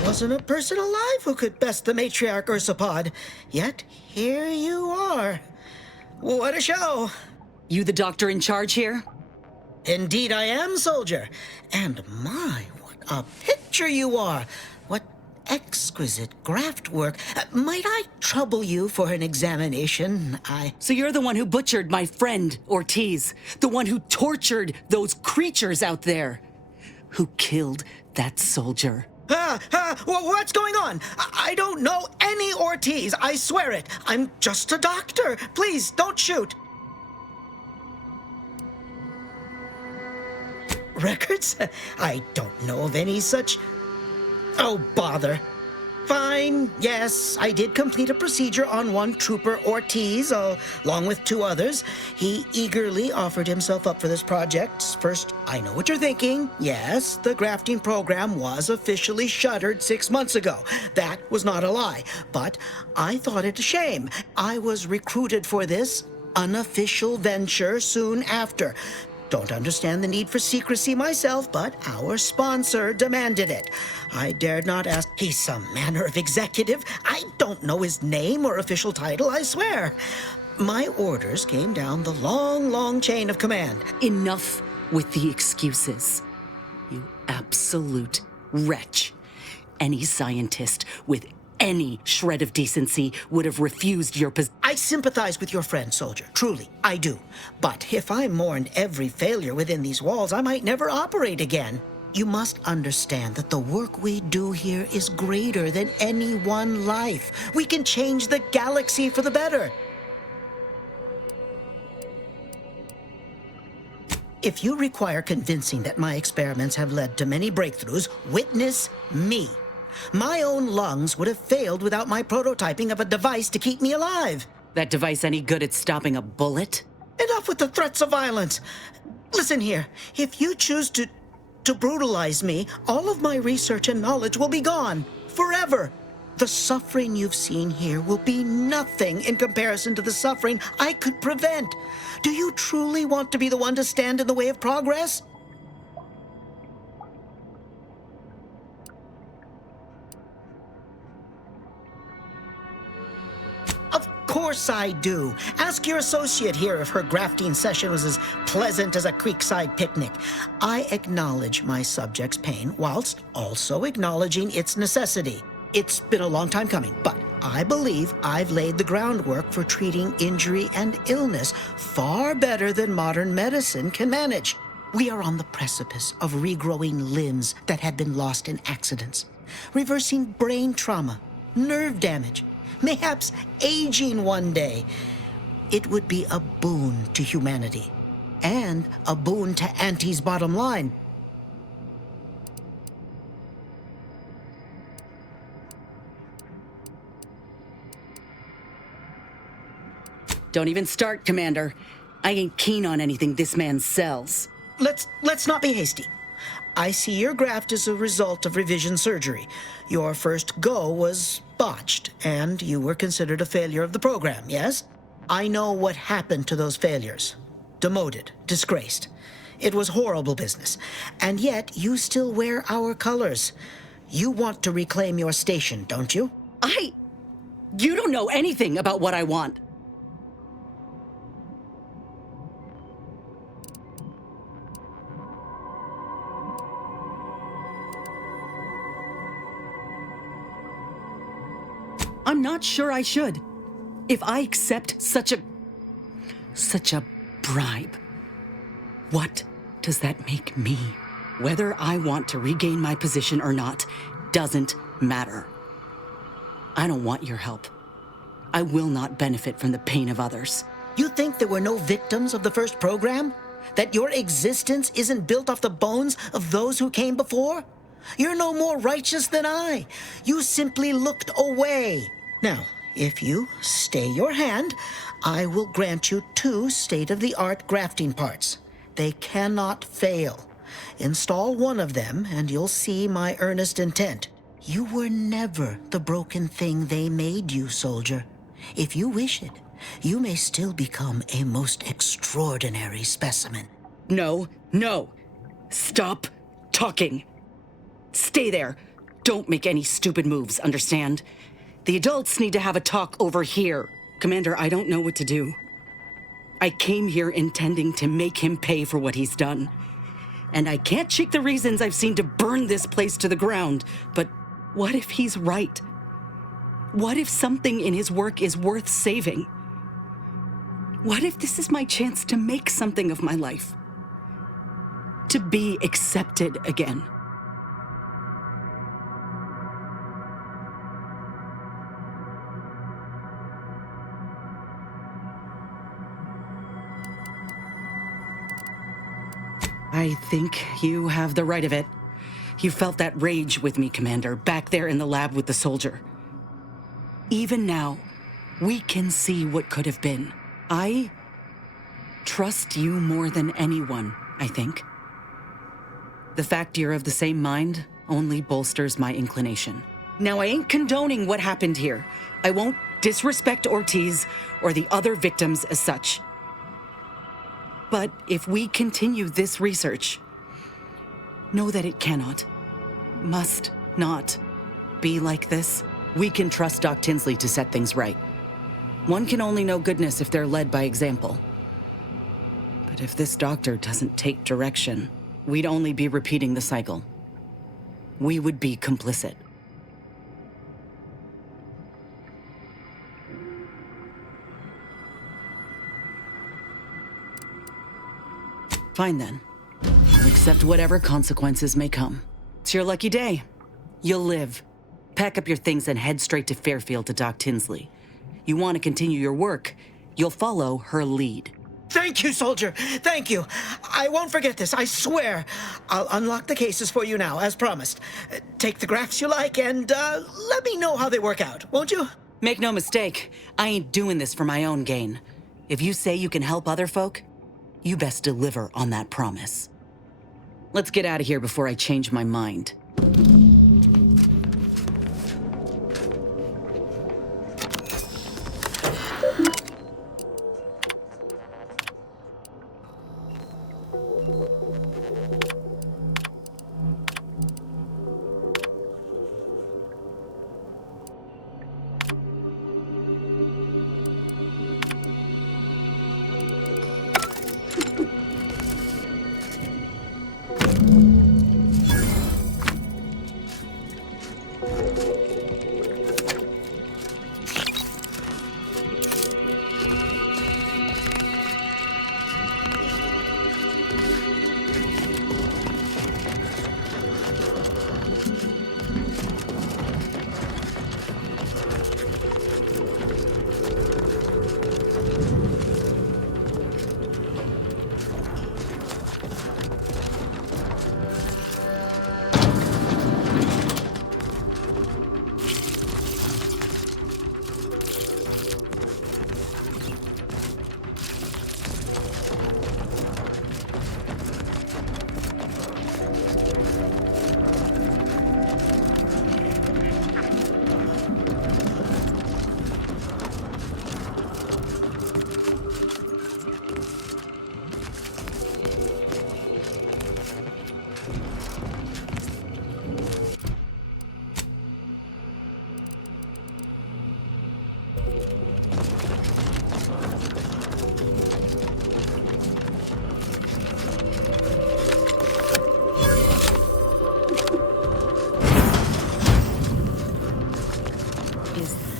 Wasn't a person alive who could best the matriarch Ursapod. Yet, here you are. What a show. You the doctor in charge here? Indeed I am, soldier. And my, what a picture you are. What exquisite graft work. Might I trouble you for an examination? So you're the one who butchered my friend, Ortiz. The one who tortured those creatures out there. Who killed that soldier. What's going on? I don't know any Ortiz, I swear it. I'm just a doctor. Please, don't shoot. Records? I don't know of any such... Oh, bother. Fine, yes, I did complete a procedure on one Trooper Ortiz, along with 2 others. He eagerly offered himself up for this project. First, I know what you're thinking. Yes, the grafting program was officially shuttered 6 months ago. That was not a lie, but I thought it a shame. I was recruited for this unofficial venture soon after. Don't understand the need for secrecy myself, but our sponsor demanded it. I dared not ask. He's some manner of executive. I don't know his name or official title, I swear. My orders came down the long, long chain of command. Enough with the excuses. You absolute wretch. Any scientist with any shred of decency would have refused your I sympathize with your friend, soldier. Truly, I do. But if I mourned every failure within these walls, I might never operate again. You must understand that the work we do here is greater than any one life. We can change the galaxy for the better. If you require convincing that my experiments have led to many breakthroughs, witness me. My own lungs would have failed without my prototyping of a device to keep me alive. That device any good at stopping a bullet? Enough with the threats of violence. Listen here, if you choose to brutalize me, all of my research and knowledge will be gone, forever. The suffering you've seen here will be nothing in comparison to the suffering I could prevent. Do you truly want to be the one to stand in the way of progress? Of course I do. Ask your associate here if her grafting session was as pleasant as a creekside picnic. I acknowledge my subject's pain whilst also acknowledging its necessity. It's been a long time coming, but I believe I've laid the groundwork for treating injury and illness far better than modern medicine can manage. We are on the precipice of regrowing limbs that had been lost in accidents, reversing brain trauma, nerve damage, mayhaps aging one day. It would be a boon to humanity, and a boon to Auntie's bottom line. Don't even start, Commander. I ain't keen on anything this man sells. Let's not be hasty. I see your graft is a result of revision surgery. Your first go was botched, and you were considered a failure of the program, yes? I know what happened to those failures. Demoted, disgraced. It was horrible business. And yet, you still wear our colors. You want to reclaim your station, don't you? You don't know anything about what I want. I'm not sure I should. If I accept such a bribe, what does that make me? Whether I want to regain my position or not doesn't matter. I don't want your help. I will not benefit from the pain of others. You think there were no victims of the first program? That your existence isn't built off the bones of those who came before? You're no more righteous than I. You simply looked away. Now, if you stay your hand, I will grant you 2 state-of-the-art grafting parts. They cannot fail. Install one of them, and you'll see my earnest intent. You were never the broken thing they made you, soldier. If you wish it, you may still become a most extraordinary specimen. No. Stop talking. Stay there. Don't make any stupid moves, understand? The adults need to have a talk over here. Commander, I don't know what to do. I came here intending to make him pay for what he's done. And I can't shake the reasons I've seen to burn this place to the ground. But what if he's right? What if something in his work is worth saving? What if this is my chance to make something of my life? To be accepted again? I think you have the right of it. You felt that rage with me, Commander, back there in the lab with the soldier. Even now, we can see what could have been. I trust you more than anyone, I think. The fact you're of the same mind only bolsters my inclination. Now, I ain't condoning what happened here. I won't disrespect Ortiz or the other victims as such. But if we continue this research, know that it cannot, must not be like this. We can trust Doc Tinsley to set things right. One can only know goodness if they're led by example. But if this doctor doesn't take direction, we'd only be repeating the cycle. We would be complicit. Fine then. I'll accept whatever consequences may come. It's your lucky day. You'll live. Pack up your things and head straight to Fairfield to Doc Tinsley. You want to continue your work, you'll follow her lead. Thank you, soldier. Thank you. I won't forget this, I swear. I'll unlock the cases for you now, as promised. Take the graphs you like and let me know how they work out, won't you? Make no mistake, I ain't doing this for my own gain. If you say you can help other folk, you best deliver on that promise. Let's get out of here before I change my mind.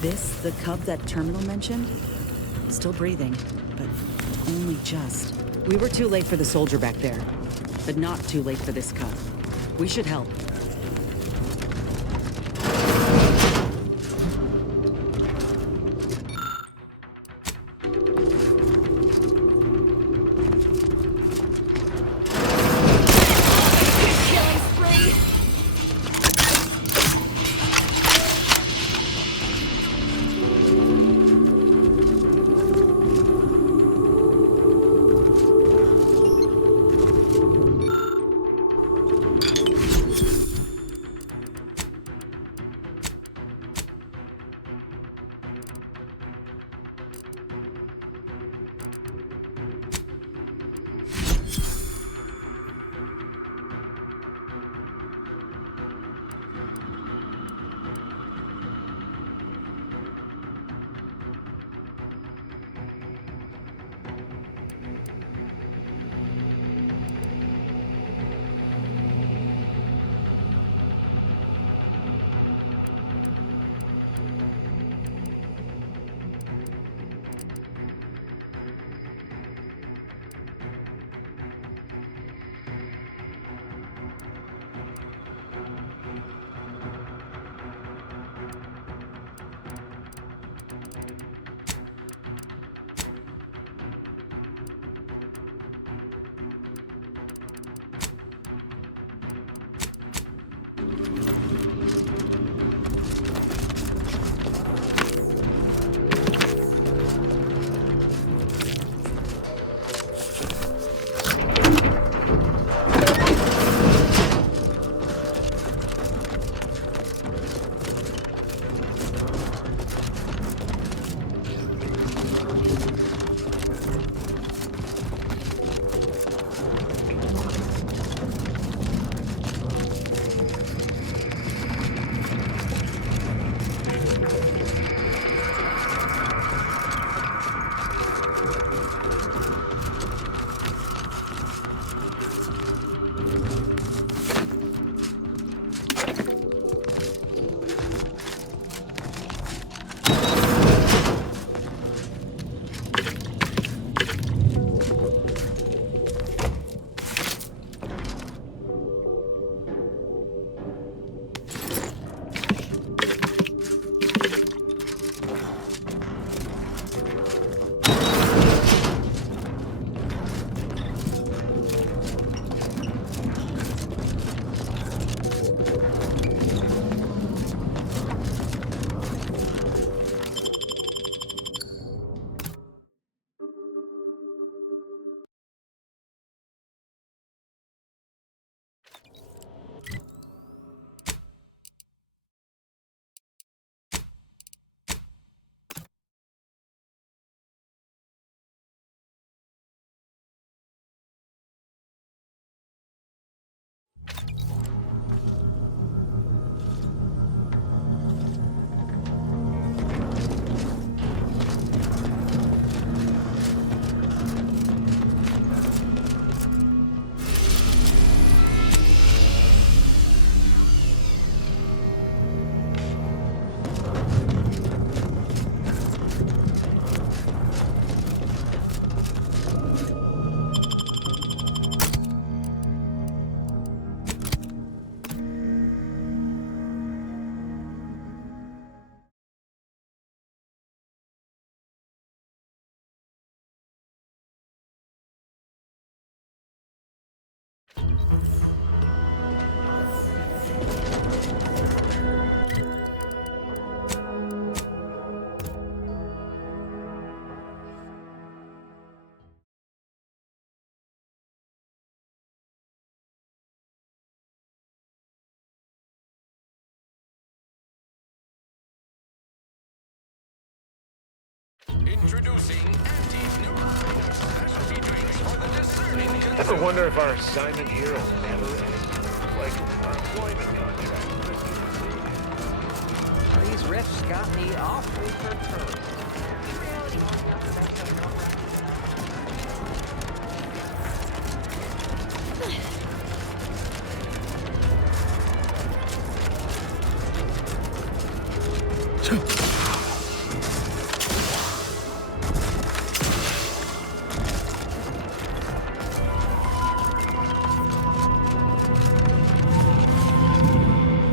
This the cub that Terminal mentioned? Still breathing, but only just. We were too late for the soldier back there, but not too late for this cub. We should help. Introducing Auntie's new line of specialty drinks for the discerning consumer. Ever wonder if our assignment here will never end? Like our employment contract. These riffs got me awfully perturbed.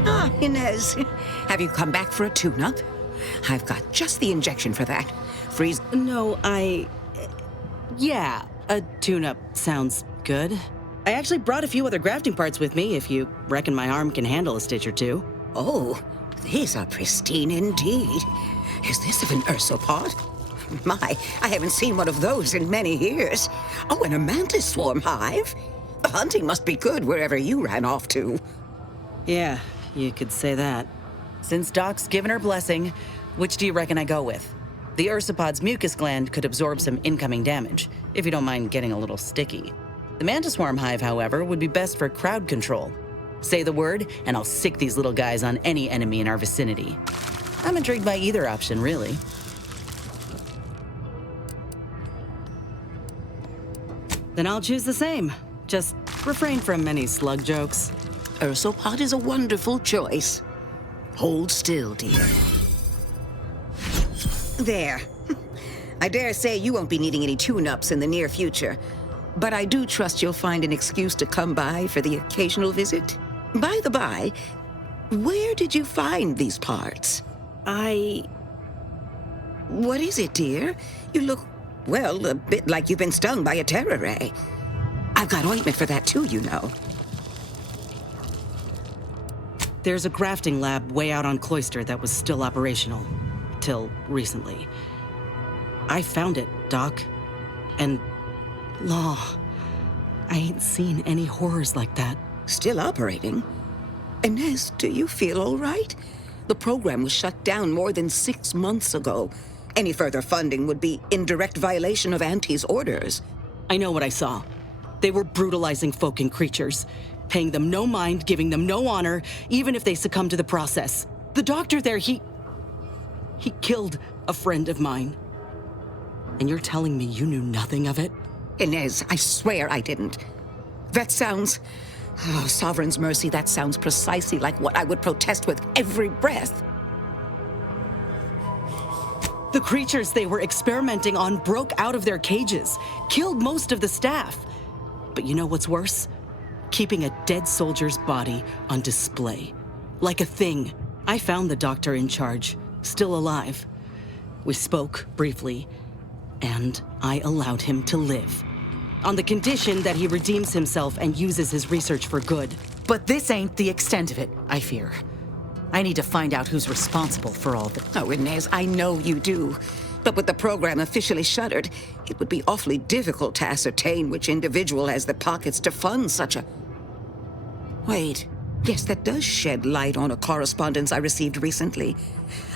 Ah, Inez. Have you come back for a tune-up? I've got just the injection for that. Freeze. No, yeah, a tune-up sounds good. I actually brought a few other grafting parts with me if you reckon my arm can handle a stitch or two. Oh, these are pristine indeed. Is this of an ursopod? My, I haven't seen one of those in many years. Oh, and a mantis swarm hive. The hunting must be good wherever you ran off to. Yeah, you could say that. Since Doc's given her blessing, which do you reckon I go with? The ursopod's mucus gland could absorb some incoming damage, if you don't mind getting a little sticky. The mantis swarm hive, however, would be best for crowd control. Say the word, and I'll sick these little guys on any enemy in our vicinity. I'm intrigued by either option, really. Then I'll choose the same. Just refrain from any slug jokes. Ursopod is a wonderful choice. Hold still, dear. There. I dare say you won't be needing any tune-ups in the near future. But I do trust you'll find an excuse to come by for the occasional visit. By the by, where did you find these parts? What is it, dear? You look, well, a bit like you've been stung by a terror ray. I've got ointment for that too, you know. There's a grafting lab way out on Cloister that was still operational. Till recently. I found it, Doc. And... Law. I ain't seen any horrors like that. Still operating? Inez, do you feel all right? The program was shut down more than 6 months ago. Any further funding would be in direct violation of Auntie's orders. I know what I saw. They were brutalizing folk and creatures, paying them no mind, giving them no honor, even if they succumb to the process. The doctor there, he killed a friend of mine. And you're telling me you knew nothing of it? Inez, I swear I didn't. That sounds... Oh, Sovereign's mercy, that sounds precisely like what I would protest with every breath. The creatures they were experimenting on broke out of their cages, killed most of the staff. But you know what's worse? Keeping a dead soldier's body on display. Like a thing. I found the doctor in charge, still alive. We spoke briefly, and I allowed him to live. On the condition that he redeems himself and uses his research for good. But this ain't the extent of it, I fear. I need to find out who's responsible for all this. Oh, Inez, I know you do. But with the program officially shuttered, it would be awfully difficult to ascertain which individual has the pockets to fund such a... Wait. Yes, that does shed light on a correspondence I received recently.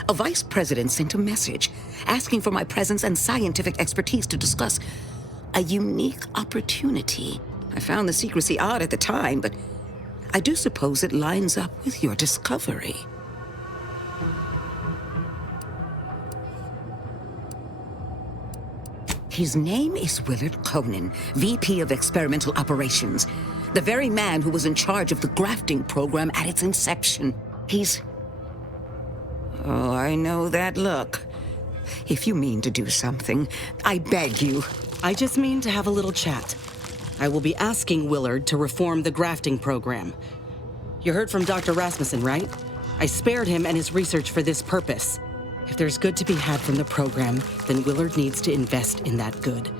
A vice president sent a message asking for my presence and scientific expertise to discuss a unique opportunity. I found the secrecy odd at the time, but I do suppose it lines up with your discovery. His name is Willard Conan, VP of Experimental Operations. The very man who was in charge of the grafting program at its inception. He's... Oh, I know that look. If you mean to do something, I beg you. I just mean to have a little chat. I will be asking Willard to reform the grafting program. You heard from Dr. Rasmussen, right? I spared him and his research for this purpose. If there's good to be had from the program, then Willard needs to invest in that good.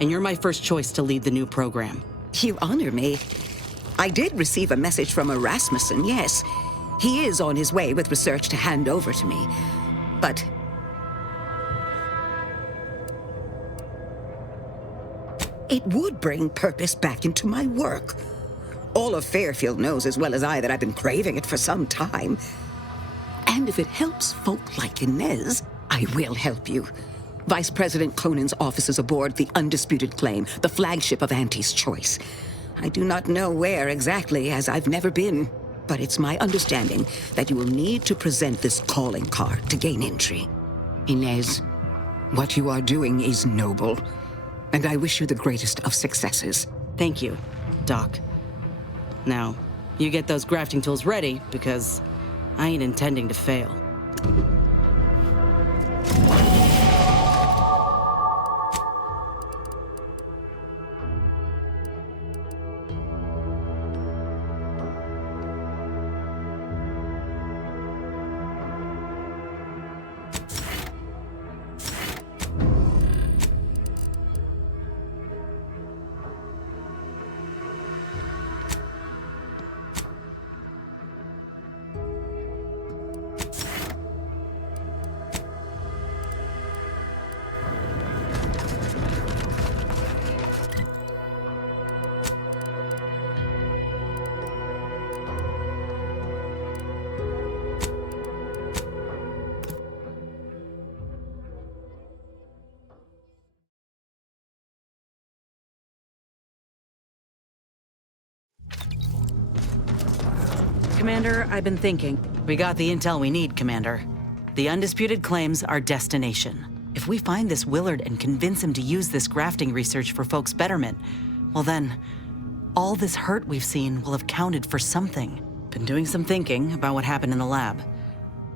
And you're my first choice to lead the new program. You honor me. I did receive a message from a Rasmussen, yes. He is on his way with research to hand over to me. But... it would bring purpose back into my work. All of Fairfield knows as well as I that I've been craving it for some time. And if it helps folk like Inez, I will help you. Vice President Conan's office is aboard the Undisputed Claim, the flagship of Auntie's Choice. I do not know where exactly, as I've never been, but it's my understanding that you will need to present this calling card to gain entry. Inez, what you are doing is noble, and I wish you the greatest of successes. Thank you, Doc. Now, you get those grafting tools ready, because I ain't intending to fail. Commander, I've been thinking. We got the intel we need, Commander. The Undisputed Claim's our destination. If we find this Willard and convince him to use this grafting research for folks' betterment, well then, all this hurt we've seen will have counted for something. Been doing some thinking about what happened in the lab.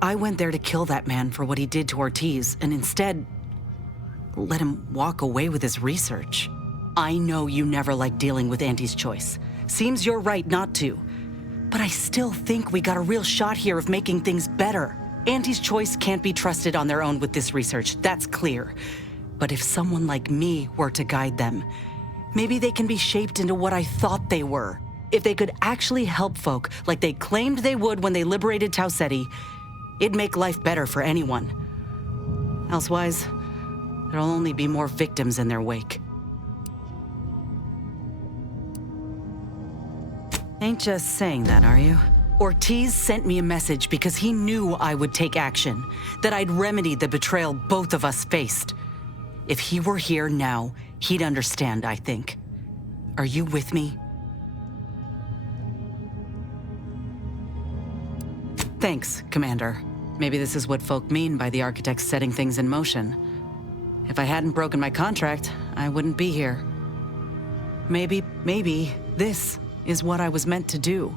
I went there to kill that man for what he did to Ortiz, and instead, let him walk away with his research. I know you never liked dealing with Auntie's Choice. Seems you're right not to. But I still think we got a real shot here of making things better. Auntie's Choice can't be trusted on their own with this research, that's clear. But if someone like me were to guide them, maybe they can be shaped into what I thought they were. If they could actually help folk like they claimed they would when they liberated Tau Ceti, it'd make life better for anyone. Elsewise, there'll only be more victims in their wake. Ain't just saying that, are you? Ortiz sent me a message because he knew I would take action, that I'd remedy the betrayal both of us faced. If he were here now, he'd understand, I think. Are you with me? Thanks, Commander. Maybe this is what folk mean by the architects setting things in motion. If I hadn't broken my contract, I wouldn't be here. Maybe this is what I was meant to do.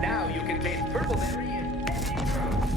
Now you can taste purpleberry in any drop.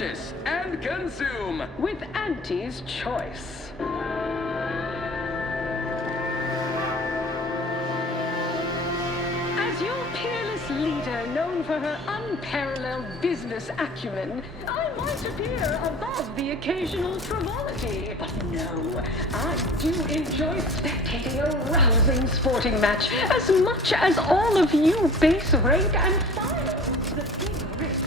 purchase and consume with Auntie's Choice. As your peerless leader, known for her unparalleled business acumen, I might appear above the occasional frivolity. But no, I do enjoy spectating a rousing sporting match as much as all of you base rank and file. The big risk.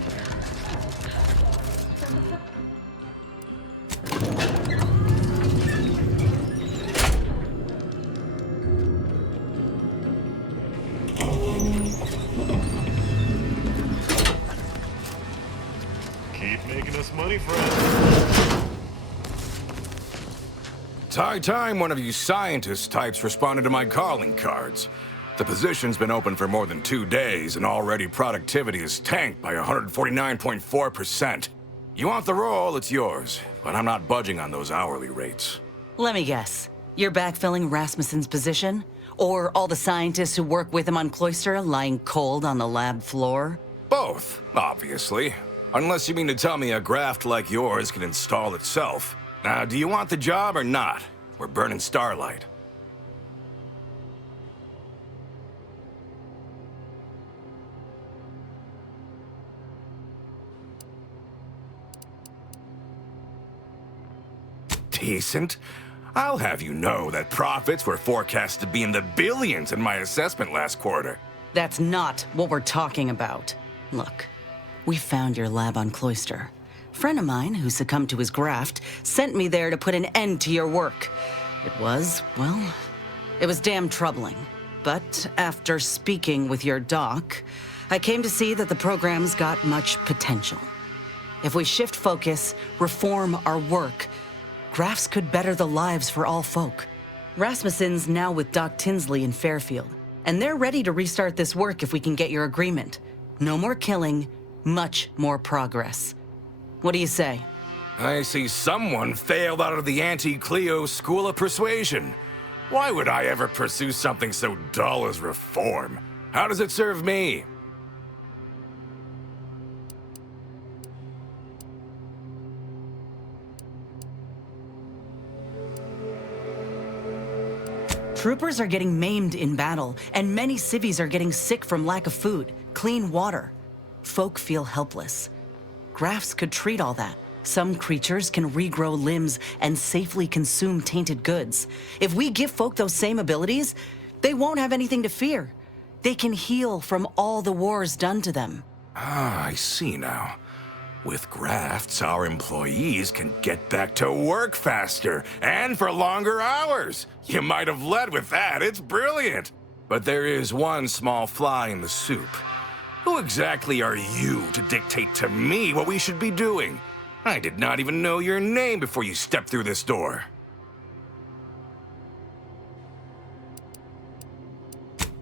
Keep making us money, friend. It's high time one of you scientist types responded to my calling cards. The position's been open for more than 2 days, and already productivity is tanked by 149.4%. You want the role, it's yours, but I'm not budging on those hourly rates. Let me guess. You're backfilling Rasmussen's position? Or all the scientists who work with him on Cloister lying cold on the lab floor? Both, obviously. Unless you mean to tell me a graft like yours can install itself. Now, do you want the job or not? We're burning starlight. Decent? I'll have you know that profits were forecast to be in the billions in my assessment last quarter. That's not what we're talking about. Look, we found your lab on Cloister. A friend of mine who succumbed to his graft sent me there to put an end to your work. It was damn troubling. But after speaking with your doc, I came to see that the program's got much potential. If we shift focus, reform our work, grafts could better the lives for all folk. Rasmussen's now with Doc Tinsley in Fairfield, and they're ready to restart this work if we can get your agreement. No more killing, much more progress. What do you say? I see someone failed out of the anti-Cleo School of Persuasion. Why would I ever pursue something so dull as reform? How does it serve me? Troopers are getting maimed in battle, and many civvies are getting sick from lack of food, clean water. Folk feel helpless. Grafts could treat all that. Some creatures can regrow limbs and safely consume tainted goods. If we give folk those same abilities, they won't have anything to fear. They can heal from all the wars done to them. Ah, I see now. With grafts, our employees can get back to work faster and for longer hours. You might have led with that. It's brilliant. But there is one small fly in the soup. Who exactly are you to dictate to me what we should be doing? I did not even know your name before you stepped through this door.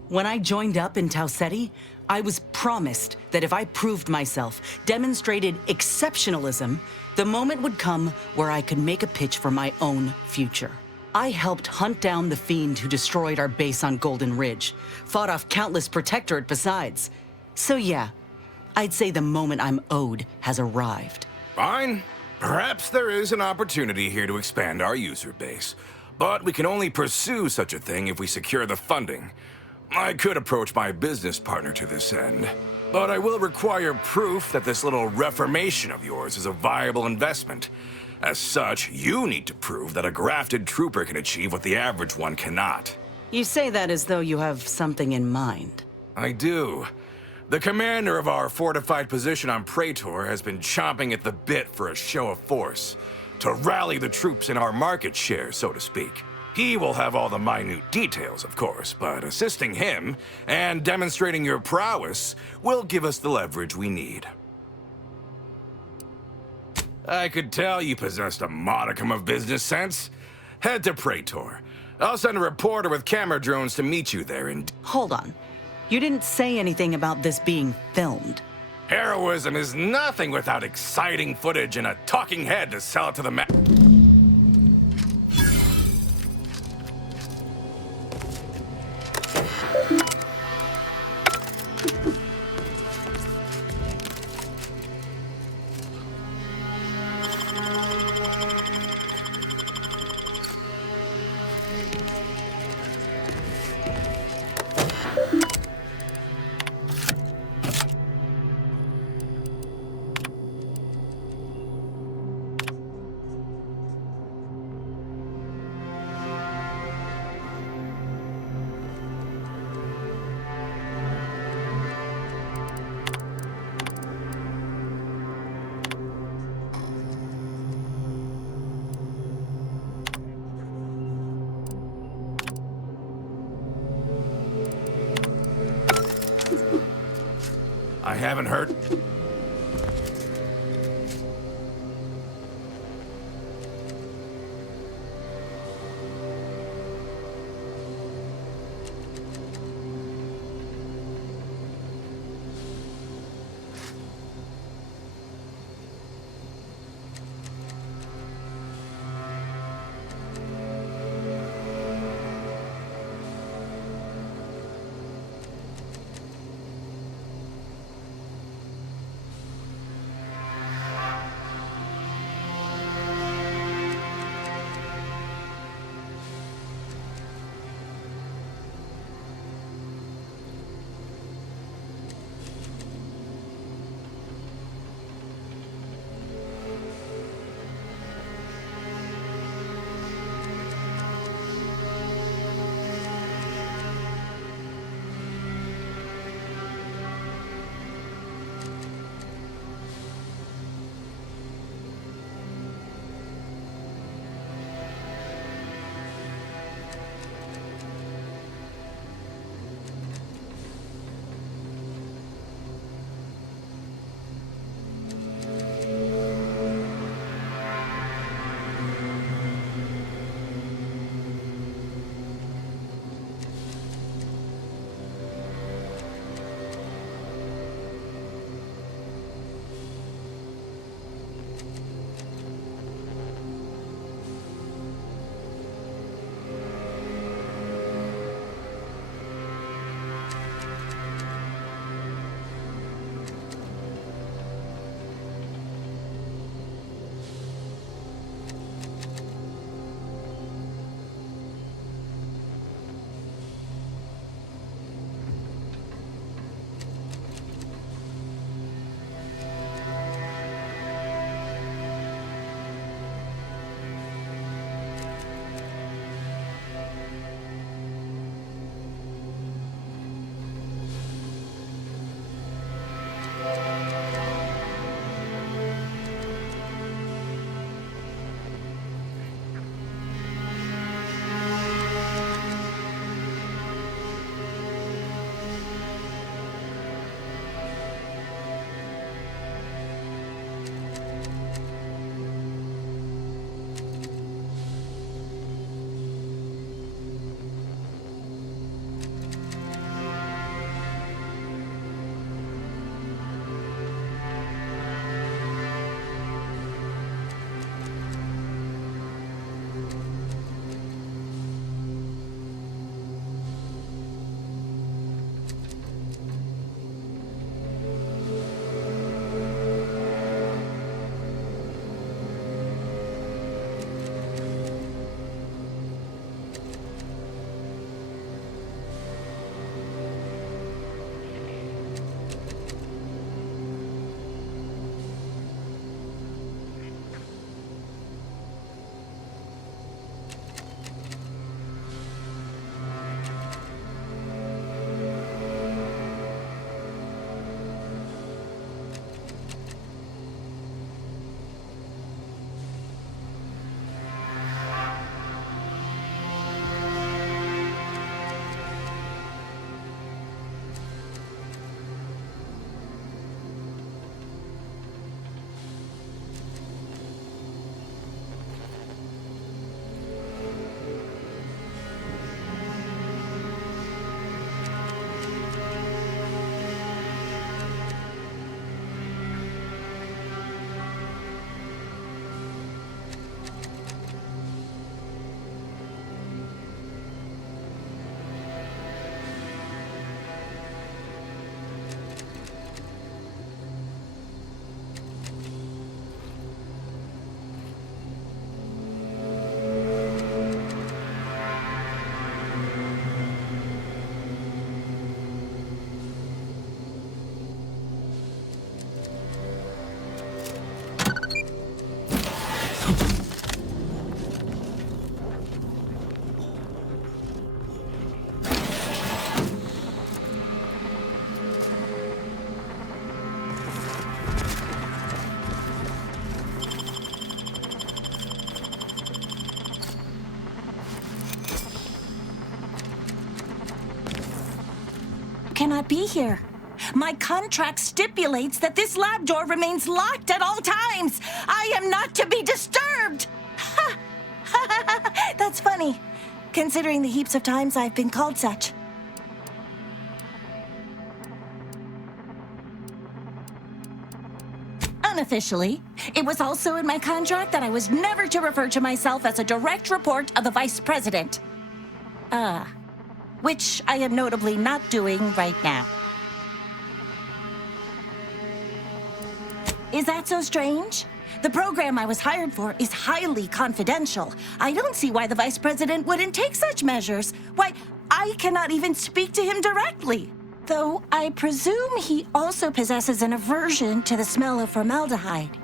When I joined up in Tau Ceti, I was promised that if I proved myself, demonstrated exceptionalism, the moment would come where I could make a pitch for my own future. I helped hunt down the fiend who destroyed our base on Golden Ridge, fought off countless protectorate besides. So yeah, I'd say the moment I'm owed has arrived. Fine. Perhaps there is an opportunity here to expand our user base. But we can only pursue such a thing if we secure the funding. I could approach my business partner to this end, but I will require proof that this little reformation of yours is a viable investment. As such, you need to prove that a grafted trooper can achieve what the average one cannot. You say that as though you have something in mind. I do. The commander of our fortified position on Praetor has been chomping at the bit for a show of force, to rally the troops in our market share, so to speak. He will have all the minute details, of course, but assisting him and demonstrating your prowess will give us the leverage we need. I could tell you possessed a modicum of business sense. Head to Praetor. I'll send a reporter with camera drones to meet you there and... Hold on. You didn't say anything about this being filmed. Heroism is nothing without exciting footage and a talking head to sell it to the haven't heard. Cannot be here. My contract stipulates that this lab door remains locked at all times. I am not to be disturbed. Ha! That's funny, considering the heaps of times I've been called such. Unofficially, it was also in my contract that I was never to refer to myself as a direct report of the Vice President. Which I am notably not doing right now. Is that so strange? The program I was hired for is highly confidential. I don't see why the Vice President wouldn't take such measures. Why, I cannot even speak to him directly. Though I presume he also possesses an aversion to the smell of formaldehyde.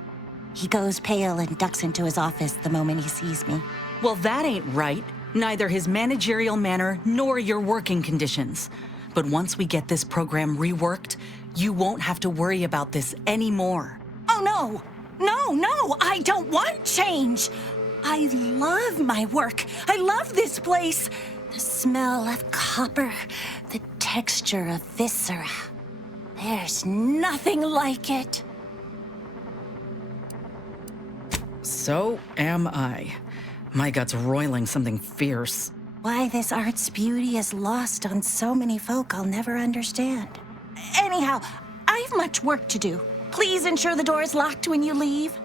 He goes pale and ducks into his office the moment he sees me. Well, that ain't right. Neither his managerial manner nor your working conditions. But once we get this program reworked, you won't have to worry about this anymore. Oh, no! No, I don't want change! I love my work. I love this place. The smell of copper, the texture of viscera. There's nothing like it. So am I. My gut's roiling something fierce. Why this art's beauty is lost on so many folk I'll never understand. Anyhow, I've much work to do. Please ensure the door is locked when you leave.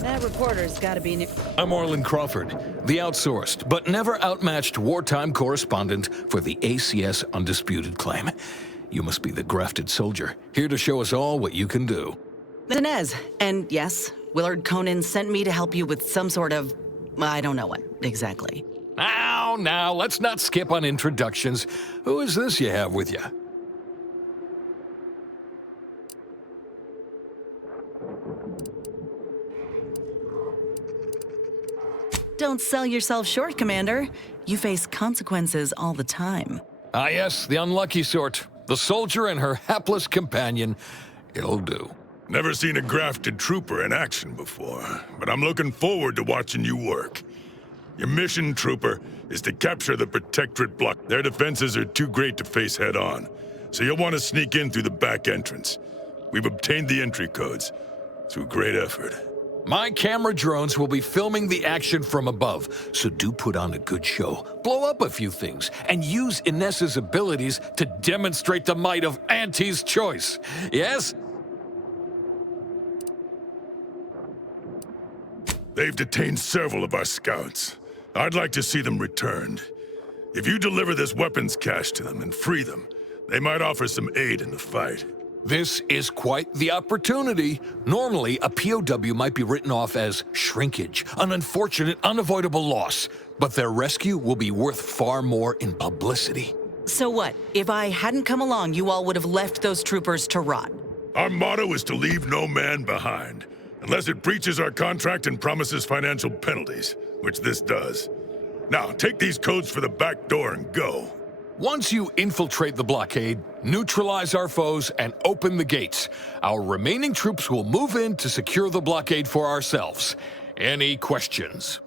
That reporter's gotta be new. I'm Orland Crawford, the outsourced but never outmatched wartime correspondent for the ACS Undisputed Claim. You must be the grafted soldier, here to show us all what you can do. Inez, and yes, Willard Conan sent me to help you with some sort of... I don't know what, exactly. Now, let's not skip on introductions. Who is this you have with you? Don't sell yourself short, Commander. You face consequences all the time. Ah, yes, the unlucky sort. The soldier and her hapless companion. It'll do. Never seen a grafted trooper in action before, but I'm looking forward to watching you work. Your mission, Trooper, is to capture the Protectorate block. Their defenses are too great to face head-on, so you'll want to sneak in through the back entrance. We've obtained the entry codes through great effort. My camera drones will be filming the action from above, so do put on a good show. Blow up a few things, and use Inez's abilities to demonstrate the might of Auntie's choice. Yes? They've detained several of our scouts. I'd like to see them returned. If you deliver this weapons cache to them and free them, they might offer some aid in the fight. This is quite the opportunity. Normally, a POW might be written off as shrinkage, an unfortunate, unavoidable loss. But their rescue will be worth far more in publicity. So what? If I hadn't come along, you all would have left those troopers to rot. Our motto is to leave no man behind, unless it breaches our contract and promises financial penalties, which this does. Now, take these codes for the back door and go. Once you infiltrate the blockade, neutralize our foes, and open the gates, our remaining troops will move in to secure the blockade for ourselves. Any questions?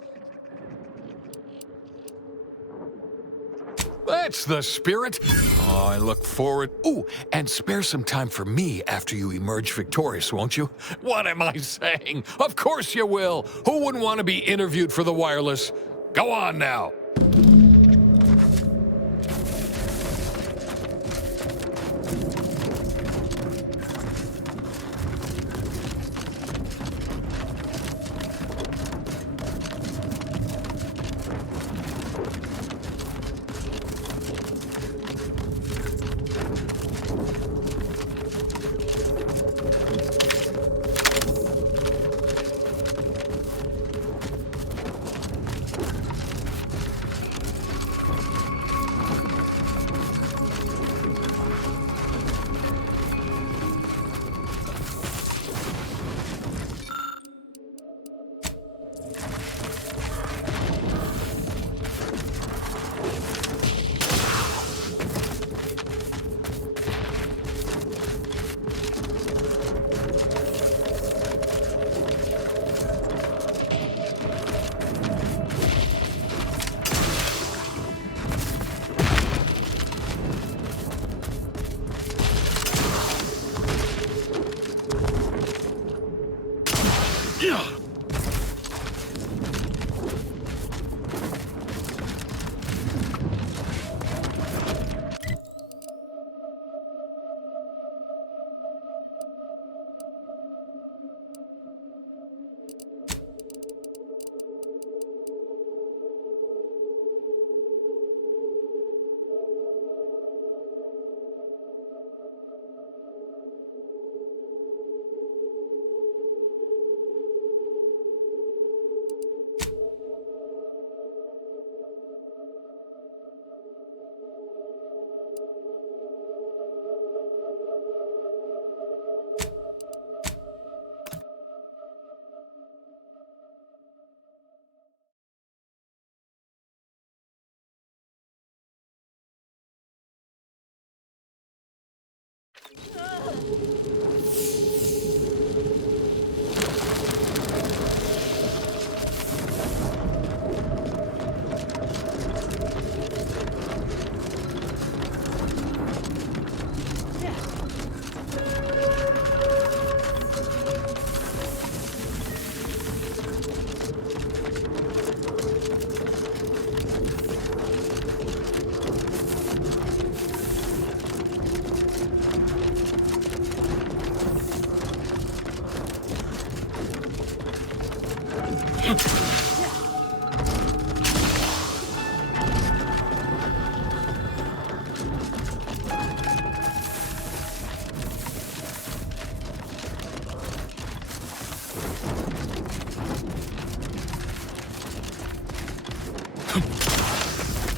That's the spirit. Oh, I look forward. Ooh, and spare some time for me after you emerge victorious, won't you? What am I saying? Of course you will. Who wouldn't want to be interviewed for the wireless? Go on now.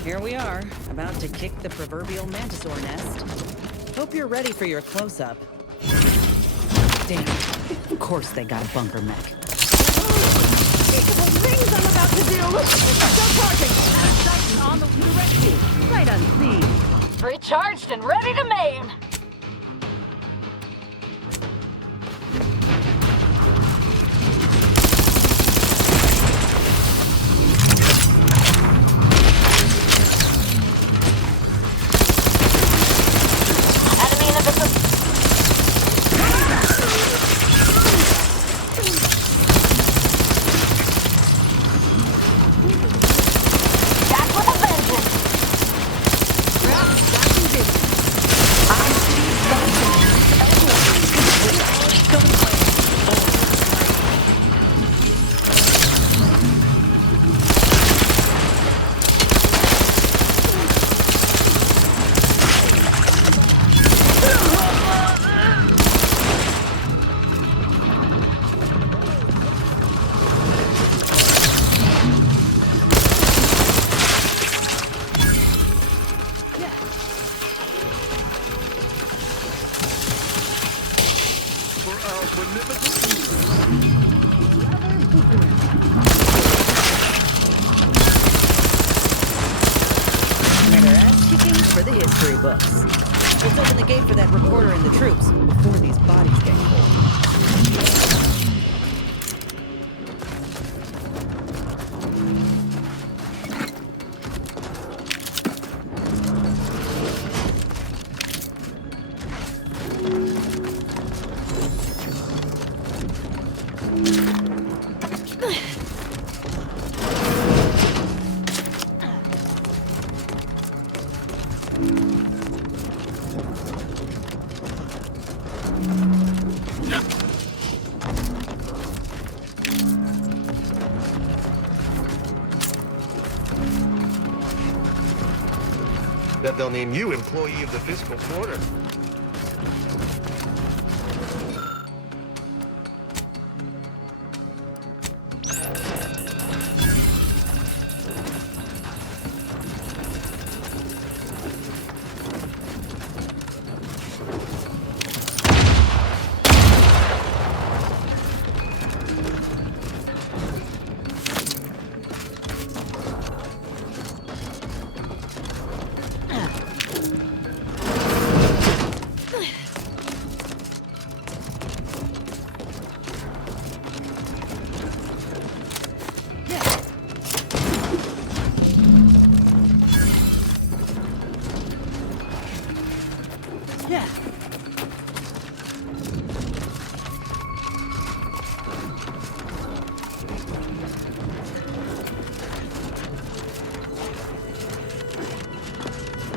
Here we are, about to kick the proverbial mantisaur nest. Hope you're ready for your close-up. Damn, of course they got a bunker mech. Unspeakable things I'm about to do! Still charging! Out of sight and on the directly! Sight unseen! Recharged and ready to maim! Enemy in the vicinity. Back with a vengeance! Another ass-kicking for the history books. Let's open the gate for that reporter and the troops before these bodies get cold. Bet they'll name you employee of the fiscal quarter. Yeah.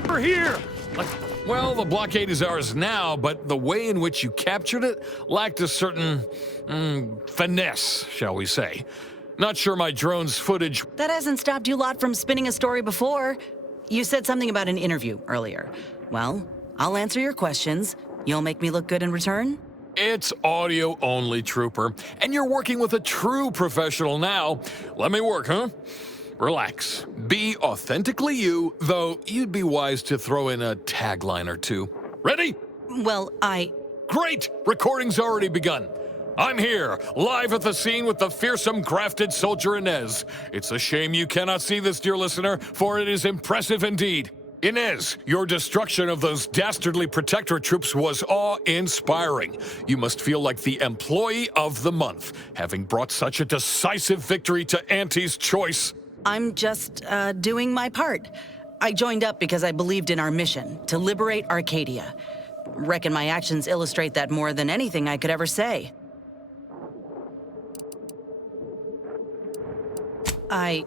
We're here! Well, the blockade is ours now, but the way in which you captured it lacked a certain finesse, shall we say. Not sure my drone's footage... That hasn't stopped you lot from spinning a story before. You said something about an interview earlier. Well, I'll answer your questions. You'll make me look good in return? It's audio only, Trooper. And you're working with a true professional now. Let me work, huh? Relax. Be authentically you, though you'd be wise to throw in a tagline or two. Ready? Well, Great! Recording's already begun. I'm here, live at the scene with the fearsome grafted soldier Inez. It's a shame you cannot see this, dear listener, for it is impressive indeed. Inez, your destruction of those dastardly protectorate troops was awe-inspiring. You must feel like the employee of the month, having brought such a decisive victory to Auntie's choice. I'm just, doing my part. I joined up because I believed in our mission, to liberate Arcadia. Reckon my actions illustrate that more than anything I could ever say. I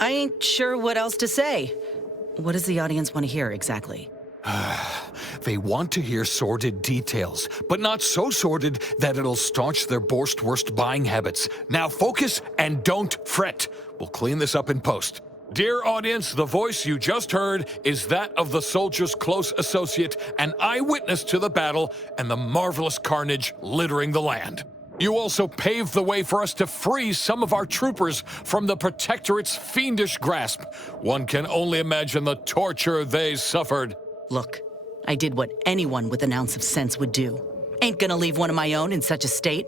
ain't sure what else to say. What does the audience want to hear exactly? They want to hear sordid details, but not so sordid that it'll staunch their worst buying habits. Now focus and don't fret. We'll clean this up in post. Dear audience, the voice you just heard is that of the soldier's close associate, an eyewitness to the battle and the marvelous carnage littering the land. You also paved the way for us to free some of our troopers from the Protectorate's fiendish grasp. One can only imagine the torture they suffered. Look, I did what anyone with an ounce of sense would do. Ain't gonna leave one of my own in such a state.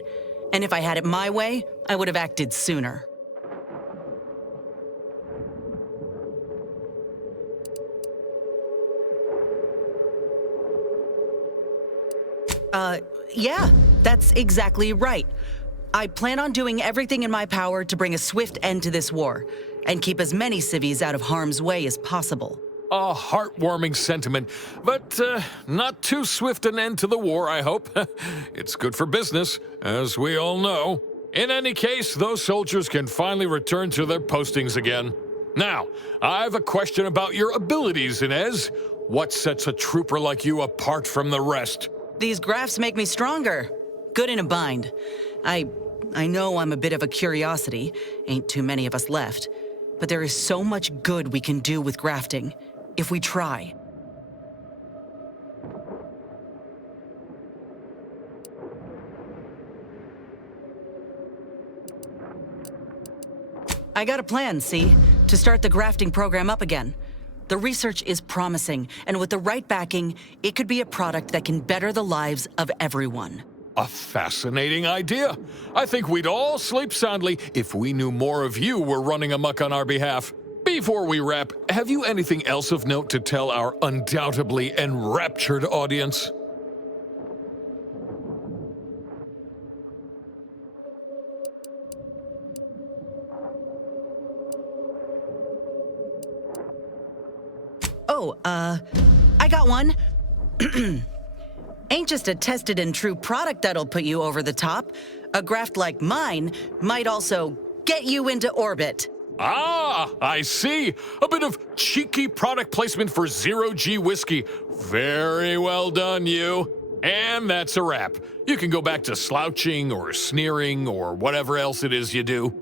And if I had it my way, I would have acted sooner. Yeah, that's exactly right. I plan on doing everything in my power to bring a swift end to this war, and keep as many civvies out of harm's way as possible. A heartwarming sentiment, but not too swift an end to the war, I hope. It's good for business, as we all know. In any case, those soldiers can finally return to their postings again. Now, I have a question about your abilities, Inez. What sets a trooper like you apart from the rest? These graphs make me stronger. Good in a bind. I know I'm a bit of a curiosity. Ain't too many of us left. But there is so much good we can do with grafting, if we try. I got a plan, see? To start the grafting program up again. The research is promising, and with the right backing, it could be a product that can better the lives of everyone. A fascinating idea. I think we'd all sleep soundly if we knew more of you were running amok on our behalf. Before we wrap, have you anything else of note to tell our undoubtedly enraptured audience? Oh, I got one. Ain't just a tested and true product that'll put you over the top. A graft like mine might also get you into orbit. Ah, I see. A bit of cheeky product placement for zero-G whiskey. Very well done, you. And that's a wrap. You can go back to slouching or sneering or whatever else it is you do.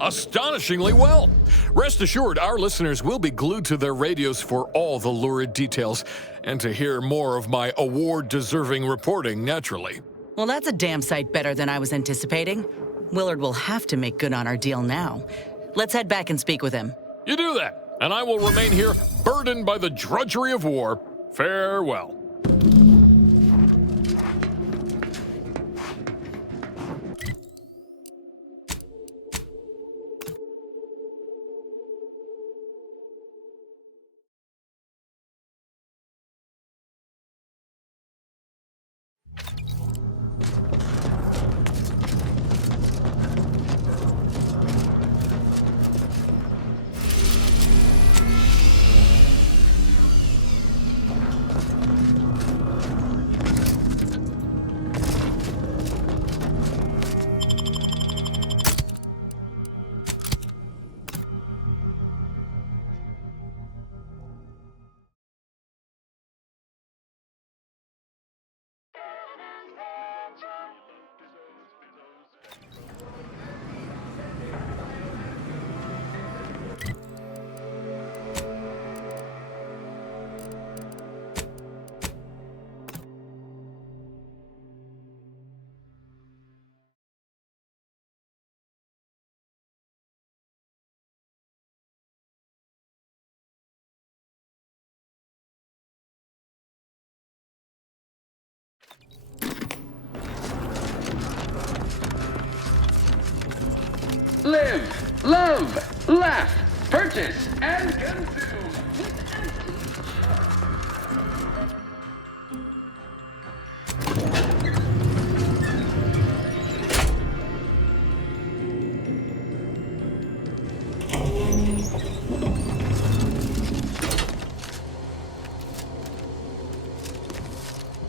Astonishingly well. Rest assured, our listeners will be glued to their radios for all the lurid details, and to hear more of my award-deserving reporting, naturally. Well, that's a damn sight better than I was anticipating. Willard will have to make good on our deal now. Let's head back and speak with him. You do that, and I will remain here, burdened by the drudgery of war. Farewell. Live, love, laugh, purchase, and consume.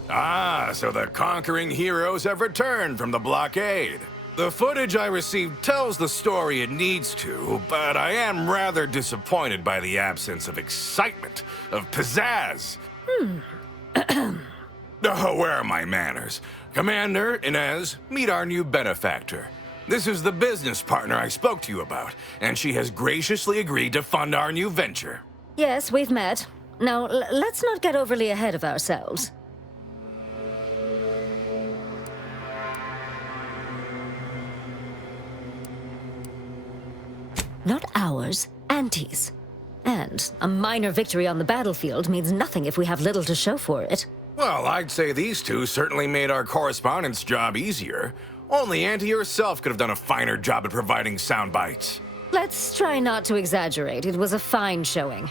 Ah, so the conquering heroes have returned from the blockade. The footage I received tells the story it needs to, but I am rather disappointed by the absence of excitement, of pizzazz. Oh, where are my manners? Commander, Inez, meet our new benefactor. This is the business partner I spoke to you about, and she has graciously agreed to fund our new venture. Yes, we've met. Now, let's not get overly ahead of ourselves. Not ours, Auntie's. And a minor victory on the battlefield means nothing if we have little to show for it. Well, I'd say these two certainly made our correspondence job easier. Only Auntie herself could have done a finer job at providing sound bites. Let's try not to exaggerate. It was a fine showing.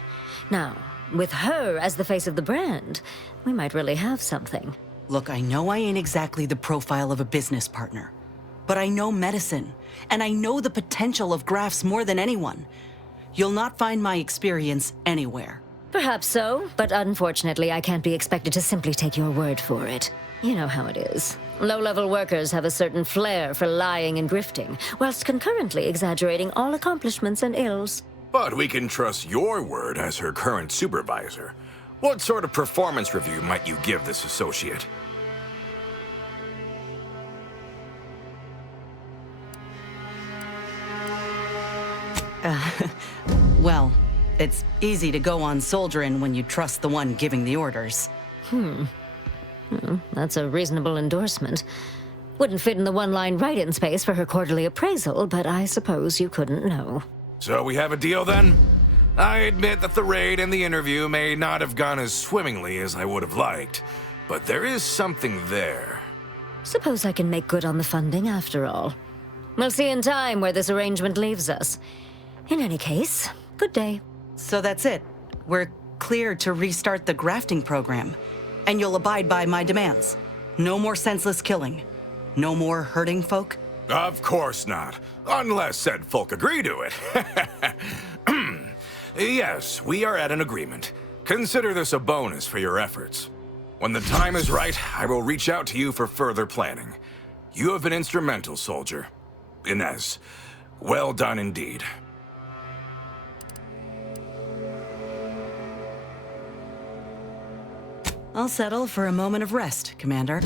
Now, with her as the face of the brand, we might really have something. Look, I know I ain't exactly the profile of a business partner, but I know medicine, and I know the potential of grafts more than anyone. You'll not find my experience anywhere. Perhaps so, but unfortunately I can't be expected to simply take your word for it. You know how it is. Low-level workers have a certain flair for lying and grifting, whilst concurrently exaggerating all accomplishments and ills. But we can trust your word as her current supervisor. What sort of performance review might you give this associate? Well, it's easy to go on soldiering when you trust the one giving the orders. Well, that's a reasonable endorsement. Wouldn't fit in the one-line write-in space for her quarterly appraisal, but I suppose you couldn't know. So we have a deal then? I admit that the raid and the interview may not have gone as swimmingly as I would have liked, but there is something there. Suppose I can make good on the funding after all. We'll see in time where this arrangement leaves us. In any case, good day. So that's it. We're clear to restart the grafting program. And you'll abide by my demands. No more senseless killing. No more hurting folk. Of course not. Unless said folk agree to it. Yes, we are at an agreement. Consider this a bonus for your efforts. When the time is right, I will reach out to you for further planning. You have been instrumental, soldier. Inez, well done indeed. I'll settle for a moment of rest, Commander.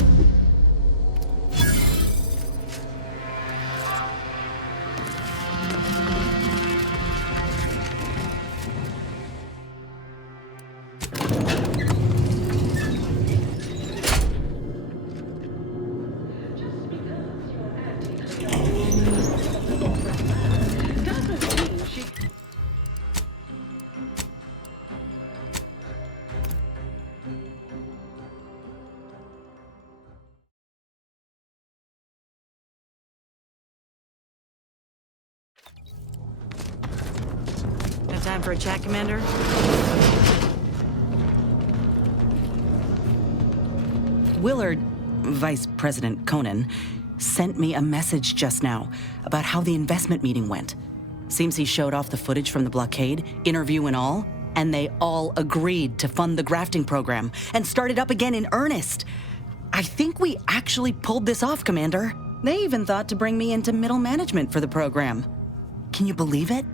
Time for a chat, Commander? Willard, Vice President Conan, sent me a message just now about how the investment meeting went. Seems he showed off the footage from the blockade, interview and all, and they all agreed to fund the grafting program and start it up again in earnest. I think we actually pulled this off, Commander. They even thought to bring me into middle management for the program. Can you believe it?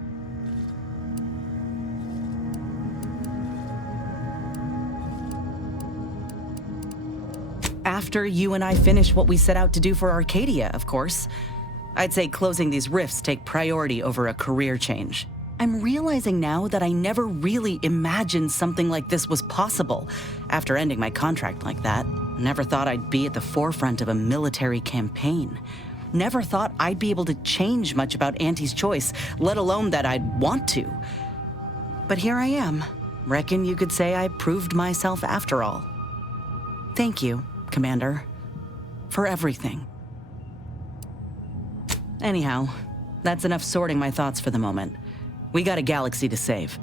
After you and I finish what we set out to do for Arcadia, of course. I'd say closing these rifts take priority over a career change. I'm realizing now that I never really imagined something like this was possible after ending my contract like that. Never thought I'd be at the forefront of a military campaign. Never thought I'd be able to change much about Auntie's choice, let alone that I'd want to. But here I am. Reckon you could say I proved myself after all. Thank you, Commander, for everything. Anyhow, that's enough sorting my thoughts for the moment. We got a galaxy to save.